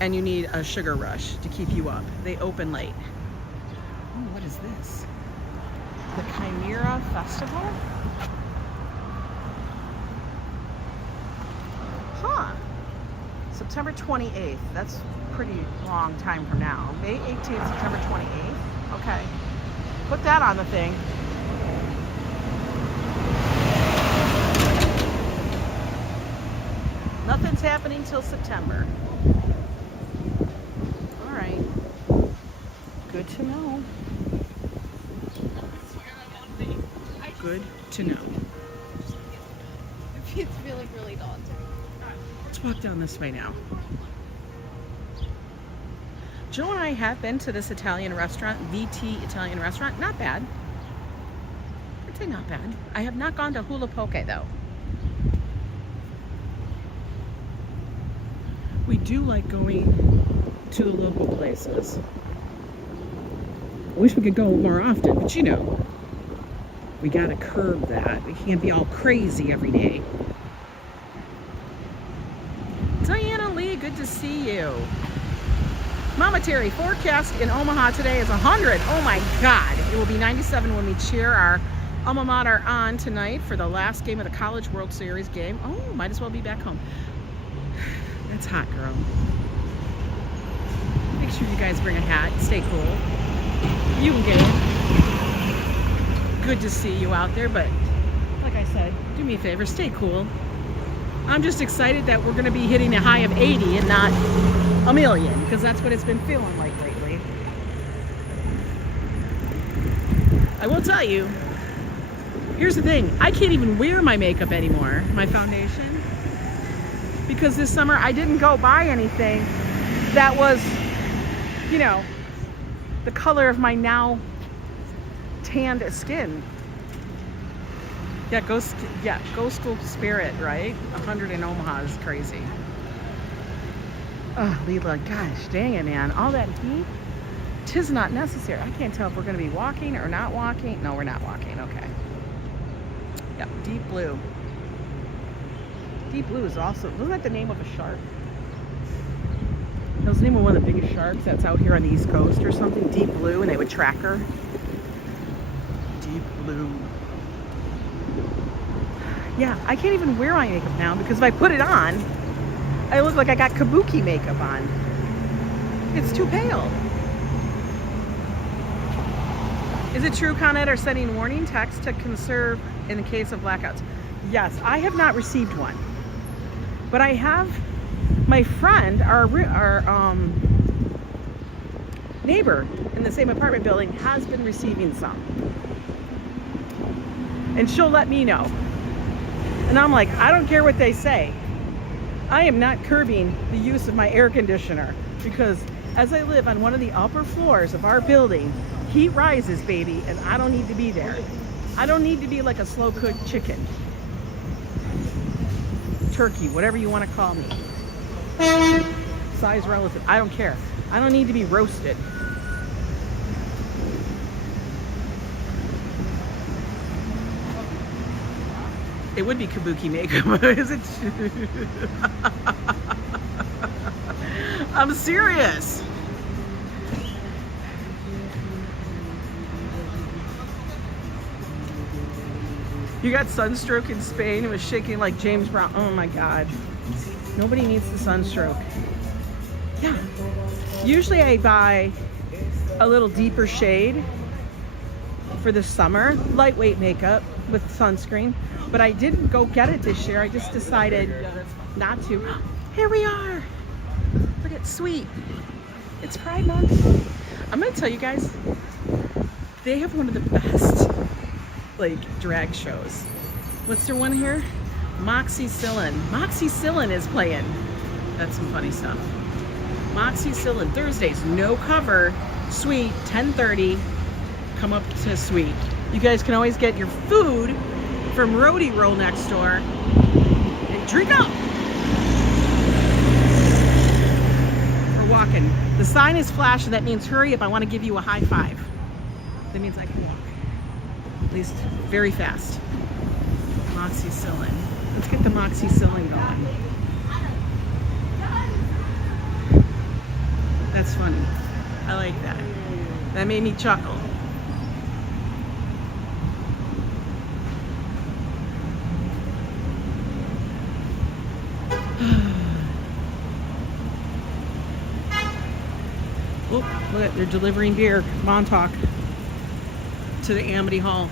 and you need a sugar rush to keep you up. They open late. Oh, what is this? The Chimera Festival? Huh. September 28th. That's a pretty long time from now. May 18th, September 28th. Okay. Put that on the thing. Nothing's happening till September. All right. good to know. It's feeling really daunting. Let's walk down this way now. Joe and I have been to this Italian restaurant, VT Italian restaurant. Not bad. I'd say not bad. I have not gone to Hula Poke though. We do like going to the local places. I wish we could go more often, but you know, we gotta curb that. We can't be all crazy every day. Diana Lee, good to see you. Mama Terry, forecast in Omaha today is 100. Oh my God. It will be 97 when we cheer our alma mater on tonight for the last game of the College World Series game. Oh, might as well be back home. That's hot, girl. Make sure you guys bring a hat. Stay cool. You can get it. Good to see you out there, but like I said, do me a favor, stay cool. I'm just excited that we're going to be hitting a high of 80 and not a million, because that's what it's been feeling like lately. I will tell you, here's the thing, I can't even wear my makeup anymore, my foundation, because this summer I didn't go buy anything that was, you know, the color of my now tanned skin. Yeah, go school spirit, right? 100 in Omaha is crazy. Oh, Lila, gosh, dang it, man. All that heat, 'tis not necessary. I can't tell if we're going to be walking or not walking. No, we're not walking, okay. Yep, deep blue. Deep blue is also, isn't that the name of a shark? That was the name of one of the biggest sharks that's out here on the East Coast or something. Deep blue, and they would track her. Deep blue. Yeah, I can't even wear my makeup now because if I put it on, I look like I got kabuki makeup on. It's too pale. Is it true Con Ed are sending warning texts to conserve in the case of blackouts? Yes, I have not received one. But I have my friend, our neighbor in the same apartment building has been receiving some. And she'll let me know. And I'm like, I don't care what they say. I am not curbing the use of my air conditioner because as I live on one of the upper floors of our building, heat rises, baby, and I don't need to be there. I don't need to be like a slow-cooked chicken. Turkey, whatever you want to call me. Size relative, I don't care. I don't need to be roasted. It would be kabuki makeup, is it? I'm serious. You got sunstroke in Spain. It was shaking like James Brown. Oh my God. Nobody needs the sunstroke. Yeah. Usually I buy a little deeper shade for the summer. Lightweight makeup with sunscreen. But I didn't go get it this year. I just decided not to. Here we are. Look at Sweet. It's Pride Month. I'm gonna tell you guys, they have one of the best like drag shows. What's their one here? Moxie-Cillin. Moxie-Cillin is playing. That's some funny stuff. Moxie-Cillin. Thursdays, no cover. Sweet, 10:30. Come up to Sweet. You guys can always get your food from Roadie Roll next door and drink up. We're walking. The sign is flashing. That means hurry up. I want to give you a high five. That means I can walk. At least very fast. Moxie-Cillin. Let's get the Moxie-Cillin going. That's funny. I like that. That made me chuckle. Oh, look at, they're delivering beer, Montauk, to the Amity Hall.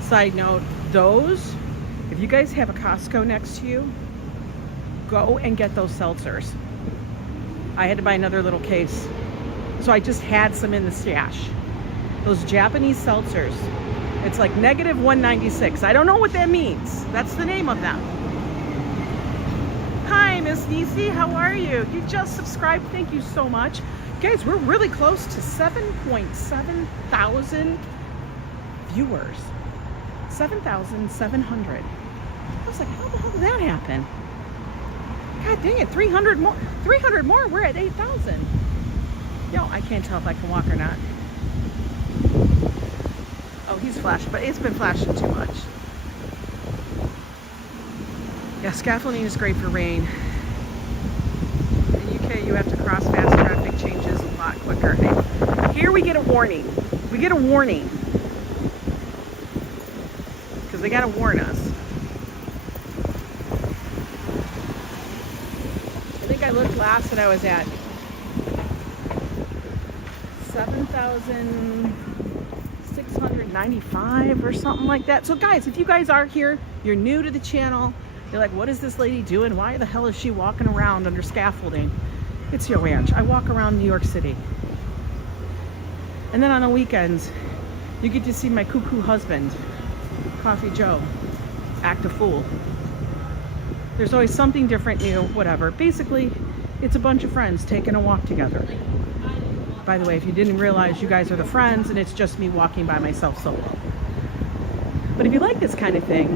Side note, those, if you guys have a Costco next to you, go and get those seltzers. I had to buy another little case. So I just had some in the stash. those Japanese seltzers. It's like negative 196. I don't know what that means. That's the name of them. Hi, Miss Nisi. How are you? You just subscribed. Thank you so much. Guys, we're really close to 7.7 thousand viewers. 7,700. I was like, how the hell did that happen? God dang it, 300 more. 300 more, we're at 8,000. Yo, I can't tell if I can walk or not. Oh, he's flashing, but it's been flashing too much. Yeah, scaffolding is great for rain. In the UK, you have to cross fast traffic changes a lot quicker. Here we get a warning. We get a warning. Because they got to warn us. I think I looked last that I was at 7,695 or something like that. So guys, if you guys are here, you're new to the channel, you're like, what is this lady doing? Why the hell is she walking around under scaffolding? It's Yo Ang. I walk around New York City. And then on the weekends, you get to see my cuckoo husband, Coffee Joe, act a fool. There's always something different, new, whatever. Basically, it's a bunch of friends taking a walk together. By the way, if you didn't realize, you guys are the friends and it's just me walking by myself solo. But if you like this kind of thing,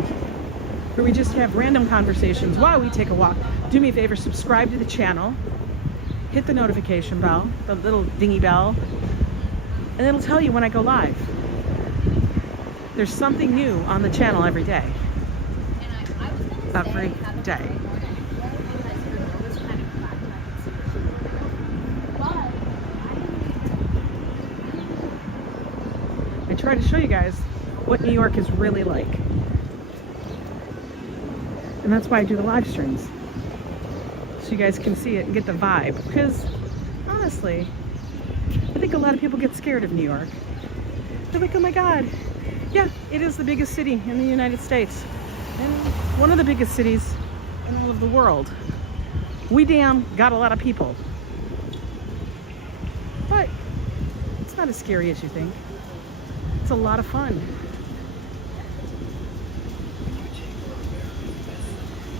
where we just have random conversations while we take a walk, do me a favor, subscribe to the channel, hit the notification bell, the little dingy bell, and it'll tell you when I go live. There's something new on the channel every day. Every day. I try to show you guys what New York is really like. And that's why I do the live streams. So you guys can see it and get the vibe. Because honestly, I think a lot of people get scared of New York. They're like, oh my God. Yeah, it is the biggest city in the United States. And one of the biggest cities in all of the world. We damn got a lot of people. But it's not as scary as you think. It's a lot of fun.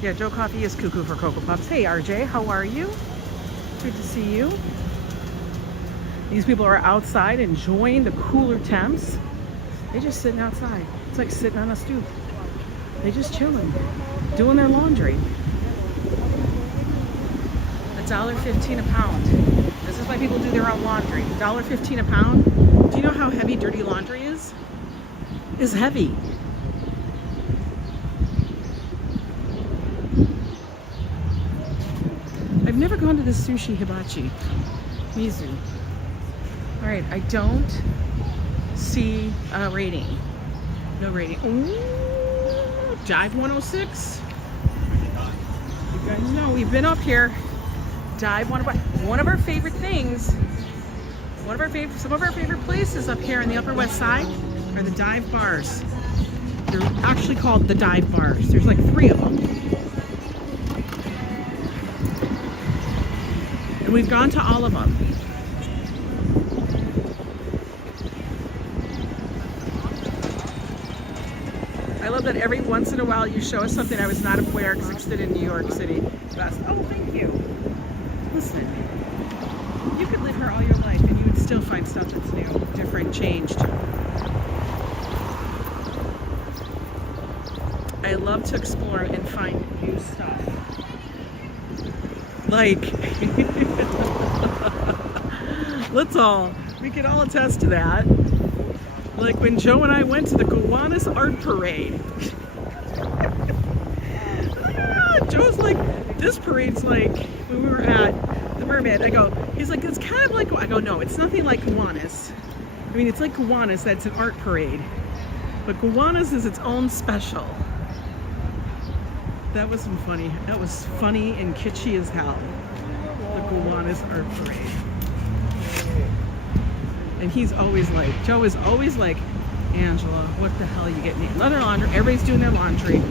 Yeah, Joe Coffee is cuckoo for Cocoa Puffs. Hey RJ, how are you? Good to see you. These people are outside enjoying the cooler temps. They're just sitting outside. It's like sitting on a stoop. They're just chilling, doing their laundry. $1.15 a pound. This is why people do their own laundry. $1.15 a pound. Do you know how heavy dirty laundry is? It's heavy. I've never gone to the sushi hibachi. Mizu. All right, I don't see a rating. No rating. Ooh, Dive 106. You guys know we've been up here. Dive, one of our favorite things. Some of our favorite places up here in the Upper West Side are the dive bars. They're actually called the dive bars. There's like 3 of them. And we've gone to all of them. I love that every once in a while you show us something I was not aware existed in New York City. Oh, thank you. Listen, you could live here all your life and you would still find stuff that's new, different, changed. I love to explore and find new stuff. Like, we can all attest to that. Like when Joe and I went to the Gowanus Art Parade. Joe's like, this parade's like, when we were at the Mermaid, he's like, it's kind of like, I go, no, it's nothing like Gowanus. I mean, it's like Gowanus, that's an art parade. But Gowanus is its own special. That was funny. That was funny and kitschy as hell. The Gowanus Art Parade. And he's always like, Joe is always like, Angela, what the hell are you getting? Another laundry. Everybody's doing their laundry.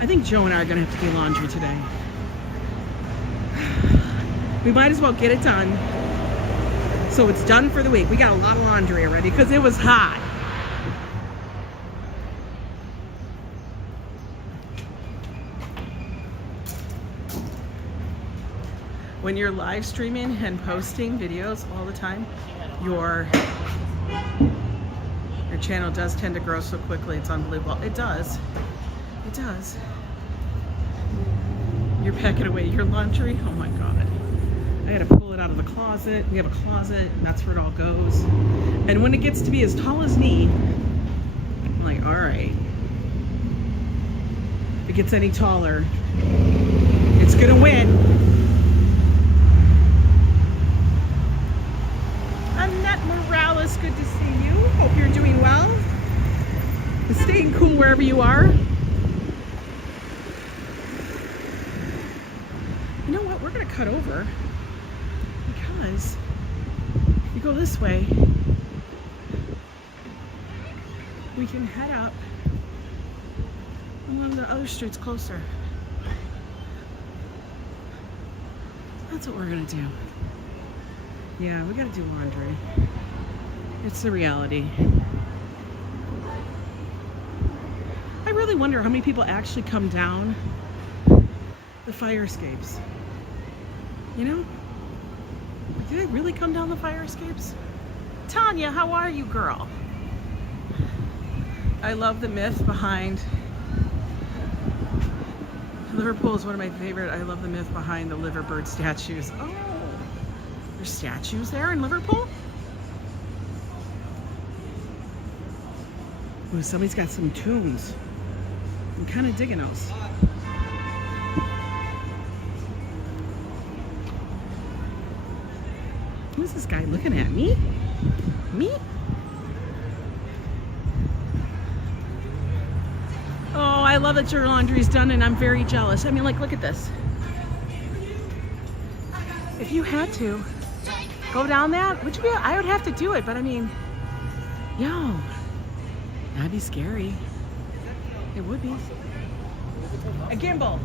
I think Joe and I are going to have to do laundry today. We might as well get it done So it's done for the week. We got a lot of laundry already because it was hot. When you're live streaming and posting videos all the time, your channel does tend to grow so quickly. It's unbelievable. It does. It does. You're packing away your laundry. Oh my God. I gotta pull it out of the closet. We have a closet, and that's where it all goes. And when it gets to be as tall as me, I'm like, all right. If it gets any taller, it's gonna win. Annette Morales, good to see you. Hope you're doing well. And staying cool wherever you are. You know what? We're gonna cut over because if you go this way, we can head up on one of the other streets closer. That's what we're gonna do. Yeah, we gotta do laundry. It's the reality. I really wonder how many people actually come down the fire escapes. You know? Do they really come down the fire escapes? Tanya, how are you, girl? I love the myth behind Liverpool is one of my favorite. I love the myth behind the liverbird statues. Oh, there's statues there in Liverpool? Ooh, somebody's got some tunes. I'm kind of digging those. Who's this guy looking at me? Me? Oh, I love that your laundry's done and I'm very jealous. I mean, like, look at this. If you had to go down that, would you be? I would have to do it, but I mean, yo, that'd be scary. It would be. A gimbal.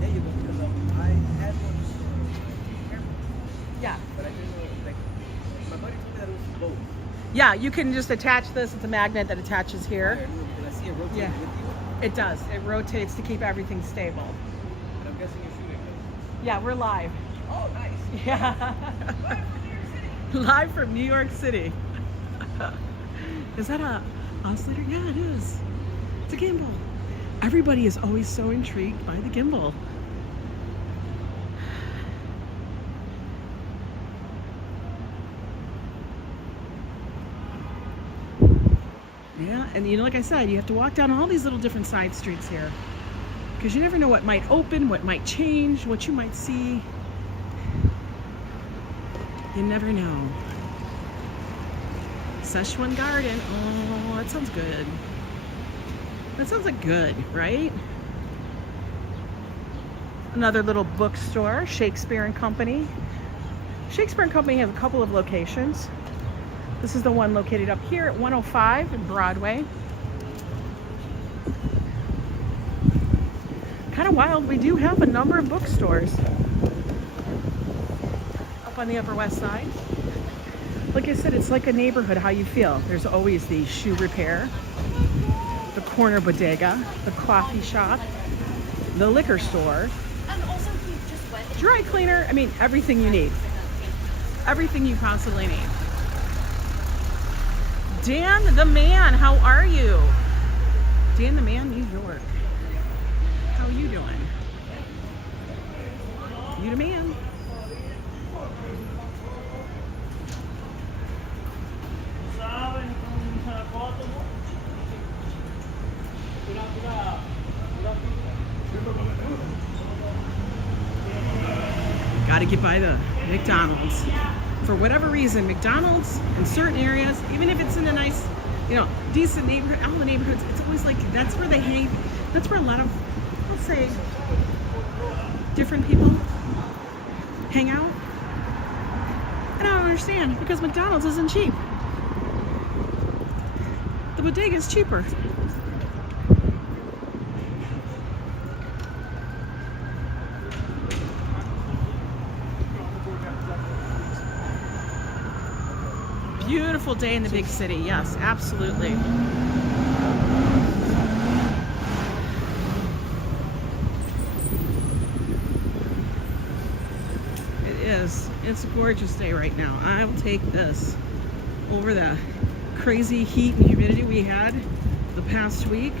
There you go. I had one. Yeah. But I didn't know, like, my buddy told me that it was both. Yeah, you can just attach this. It's a magnet that attaches here. Can I see it rotating Yeah. with you? It does. It rotates to keep everything stable. And I'm guessing you're shooting this. Yeah, we're live. Oh, nice. Yeah. Live from New York City. Is that a oscillator? Yeah, it is. It's a gimbal. Everybody is always so intrigued by the gimbal. Yeah, and you know, like I said, you have to walk down all these little different side streets here because you never know what might open, what might change, what you might see. You never know. Szechuan Garden. Oh, that sounds good. That sounds like good, right? Another little bookstore, Shakespeare and Company. Shakespeare and Company has a couple of locations. This is the one located up here at 105 in Broadway. Kind of wild. We do have a number of bookstores up on the Upper West Side. Like I said, it's like a neighborhood, how you feel. There's always the shoe repair, the corner bodega, the coffee shop, the liquor store, dry cleaner. I mean, everything you need. Everything you possibly need. Dan the Man, how are you? Dan the Man, New York. How you doing? You the man. Got to get by the McDonald's. For whatever reason, McDonald's in certain areas, even if it's in a nice, you know, decent neighborhood, all the neighborhoods, it's always like, that's where they hang, that's where a lot of, let's say, different people hang out. And I don't understand, because McDonald's isn't cheap. The bodega is cheaper. beautiful day in the big city. Yes, absolutely. It is. It's a gorgeous day right now. I will take this over the crazy heat and humidity we had the past week.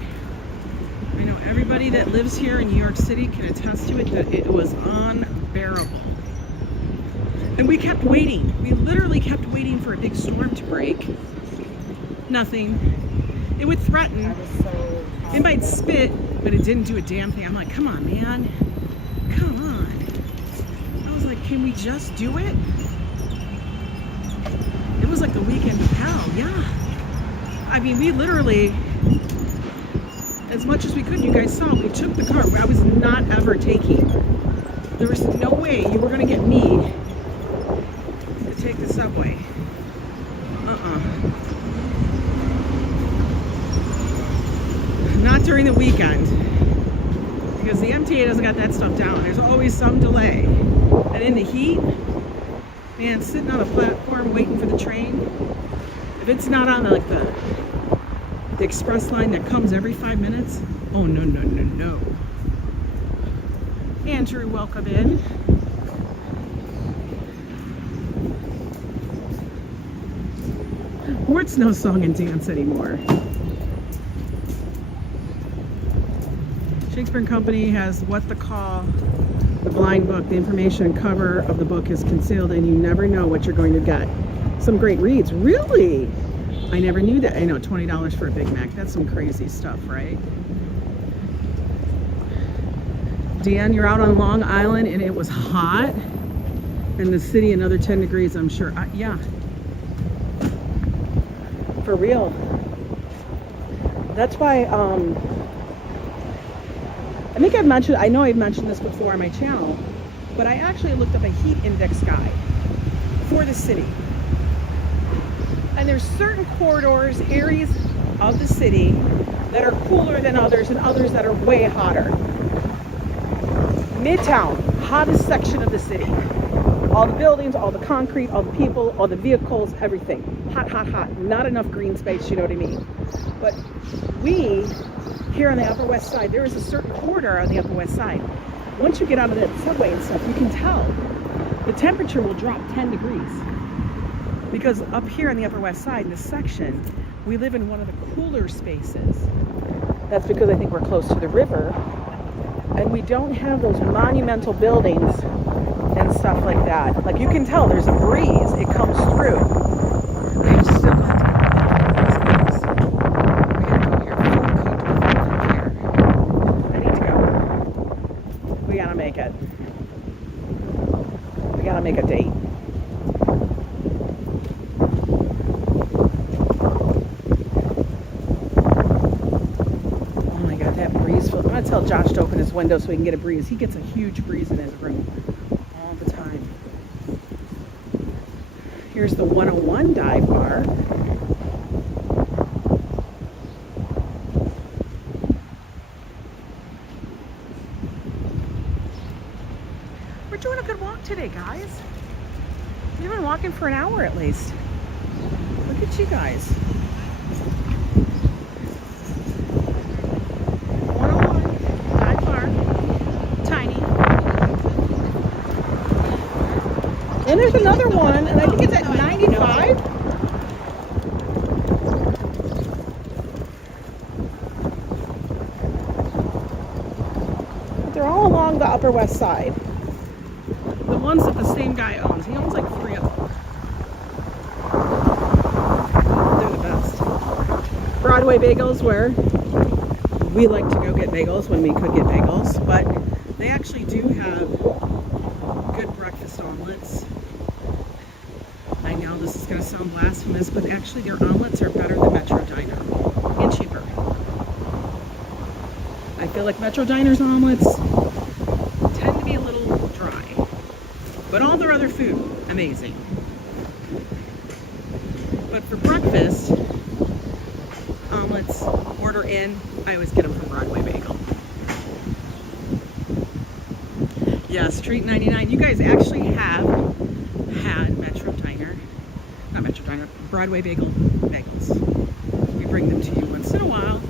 I know everybody that lives here in New York City can attest to it, that it was unbearable. And we kept waiting. We literally kept waiting for a big storm to break. Nothing. It would threaten. It might spit, but it didn't do a damn thing. I'm like, come on, man. Come on. I was like, can we just do it? It was like the weekend of hell, yeah. I mean, we literally, as much as we could, you guys saw, we took the car. I was not ever taking. There was no way you were going to get me to take the subway. Not during the weekend, because the MTA doesn't got that stuff down. There's always some delay. And in the heat, man, sitting on a platform waiting for the train, if it's not on like the express line that comes every 5 minutes, oh no, no, no, no. Andrew, welcome in. It's no song and dance anymore. Shakespeare & Company has what the call, the blind book. The information cover of the book is concealed, and you never know what you're going to get. Some great reads. Really? I never knew that. I know, $20 for a Big Mac. That's some crazy stuff, right? Dan, you're out on Long Island, and it was hot. In the city, another 10 degrees, I'm sure. Yeah. For real. That's why, I think I've mentioned, I know I've mentioned this before on my channel, but I actually looked up a heat index guide for the city. And there's certain corridors, areas of the city that are cooler than others, and others that are way hotter. Midtown, hottest section of the city. All the buildings, all the concrete, all the people, all the vehicles, everything. Hot, hot, hot. Not enough green space, you know what I mean? But we, here on the Upper West Side, there is a certain corridor on the Upper West Side. Once you get out of that subway and stuff, you can tell the temperature will drop 10 degrees. Because up here on the Upper West Side, in this section, we live in one of the cooler spaces. That's because I think we're close to the river. And we don't have those monumental buildings and stuff like that. Like, you can tell there's a breeze. It comes through. I'm still going to I need to go. We gotta make it. We gotta make a date. Oh my God, that breeze. I'm gonna tell Josh to open his window so we can get a breeze. He gets a huge breeze in his room. Here's the 101 dive bar. We're doing a good walk today, guys. We've been walking for an hour at least. Look at you guys. 101 dive bar. Tiny. And there's another one, and I think it's at 95. But they're all along the Upper West Side. The ones that the same guy owns. He owns like 3 of them. They're the best. Broadway Bagels, where we like to go get bagels when we could get bagels. But they actually do have good breakfast omelets. I know this is going to sound blasphemous, but actually their omelets are better than Metro Diner and cheaper. I feel like Metro Diner's omelets tend to be a little dry, but all their other food, amazing. But for breakfast, omelets, order in, I always get them from Broadway Bagel. Yes, Treat 99. You guys actually have had Metro Diner. Not Metro Diner, Broadway bagels. We bring them to you once in a while.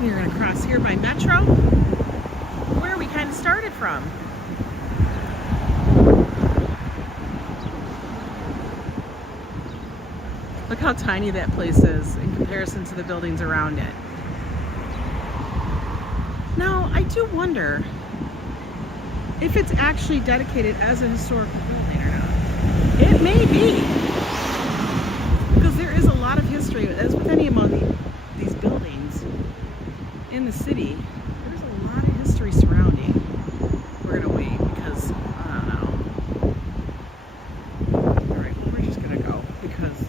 We're gonna cross here by Metro, where we kind of started from. Look how tiny that place is in comparison to the buildings around it. Now, I do wonder if it's actually dedicated as a historical building or not. It may be. Because there is a lot of history, as with any among these buildings in the city, there's a lot of history surrounding. We're going to wait because, I don't know. Alright, well, we're just going to go because...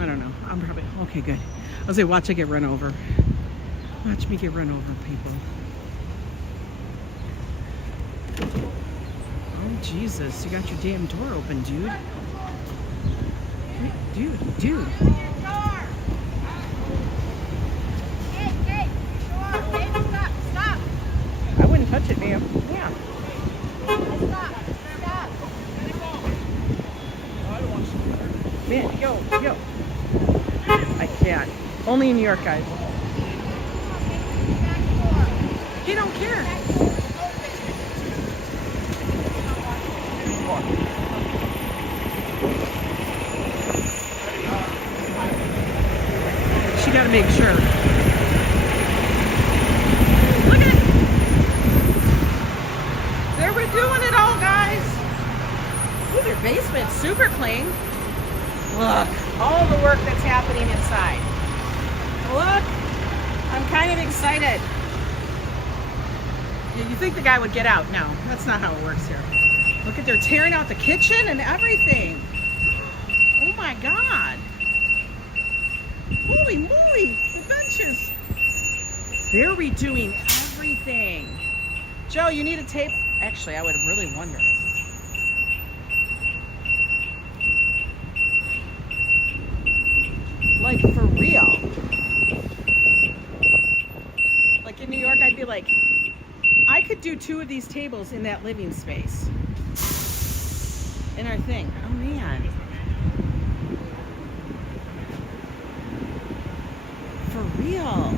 I don't know. I'm probably okay. Good. I'll say, watch I get run over. Watch me get run over, people. Oh Jesus! You got your damn door open, dude. Wait, dude. Hey, stop. I wouldn't touch it, ma'am. Yeah. Stop. Man, yo. I can't. Only in New York, guys. He don't care. She gotta make sure. Look at it. There we're doing it all, guys. Ooh, their basement's super clean. Look, all the work that's happening inside. Look, I'm kind of excited. You think the guy would get out? No, that's not how it works here. Look at, they're tearing out the kitchen and everything. Oh my God. Holy moly, the benches. They're redoing everything. Joe, you need a tape? Actually, I would really wonder. Like, for real. Like in New York, I'd be like, I could do 2 of these tables in that living space. In our thing. Oh man. For real.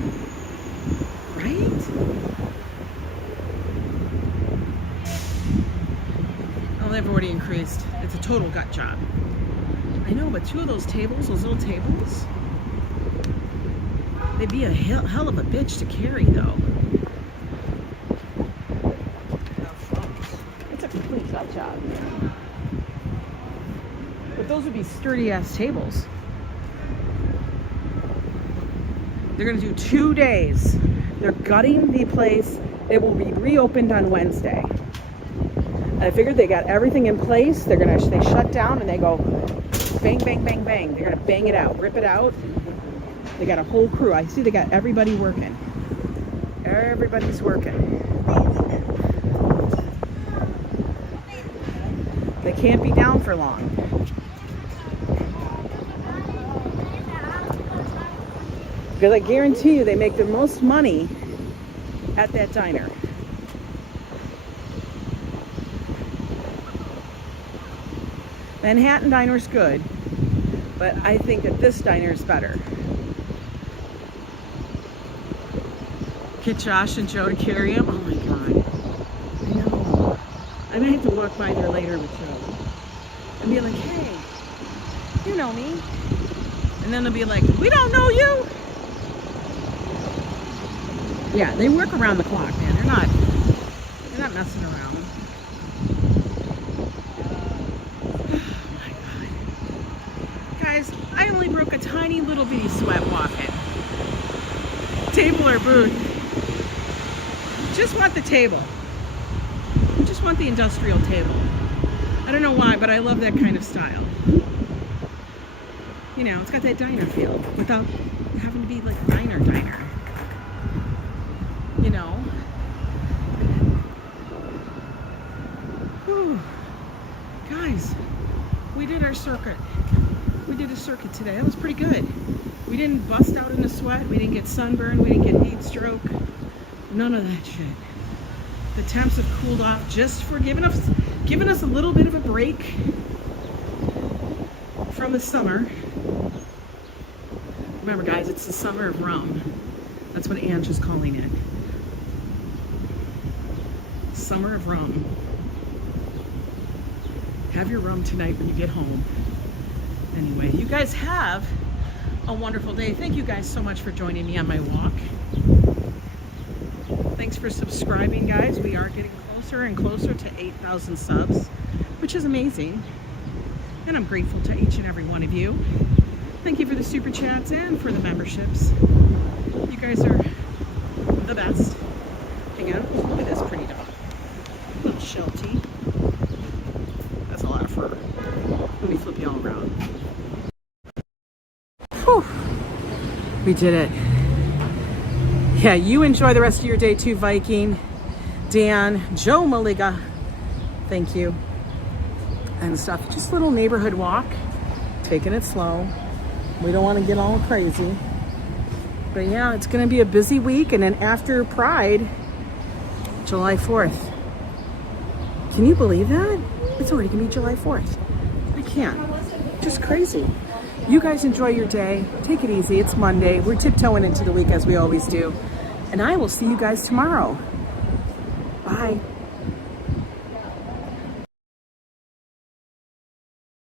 Right? Oh, they've already increased. It's a total gut job. I know, but 2 of those tables, those little tables, they'd be a hell of a bitch to carry, though. It's a complete gut job. But those would be sturdy-ass tables. They're going to do 2 days. They're gutting the place. It will be reopened on Wednesday. And I figured they got everything in place. They shut down and they go bang, bang, bang, bang. They're going to bang it out, rip it out. They got a whole crew. I see they got everybody working. Everybody's working. They can't be down for long. Because I guarantee you they make the most money at that diner. Manhattan Diner's good, but I think that this diner is better. Get Josh and Joe to carry him. Oh my God. I know. I'm gonna have to walk by there later with Joe and be like, hey, you know me. And then they'll be like, we don't know you. Yeah, they work around the clock, man. They're not messing around. Guys, I only broke a tiny little bitty sweat walking. Table or booth. Just want the table. I just want the industrial table. I don't know why, but I love that kind of style. You know, it's got that diner feel without having to be like diner. You know? Whew. Guys, we did our circuit. We did a circuit today. That was pretty good. We didn't bust out in a sweat. We didn't get sunburned. We didn't get heat stroke. None of that shit. The temps have cooled off just for giving us a little bit of a break from the summer. Remember, guys, it's the summer of rum. That's what Ange is calling it. Summer of rum. Have your rum tonight when you get home. Anyway, you guys have a wonderful day. Thank you guys so much for joining me on my walk. Thanks for subscribing, guys. We are getting closer and closer to 8,000 subs, which is amazing. And I'm grateful to each and every one of you. Thank you for the super chats and for the memberships. You guys are the best. Hang on. Look at this pretty dog. Little Sheltie. That's a lot of fur. Let me flip you all around. Whew. We did it. Yeah, you enjoy the rest of your day too, Viking, Dan, Joe Maliga. Thank you. And stuff. Just a little neighborhood walk. Taking it slow. We don't want to get all crazy. But yeah, it's going to be a busy week. And then after Pride, July 4th. Can you believe that? It's already going to be July 4th. I can't. Just crazy. You guys enjoy your day. Take it easy. It's Monday. We're tiptoeing into the week as we always do. And I will see you guys tomorrow. Bye.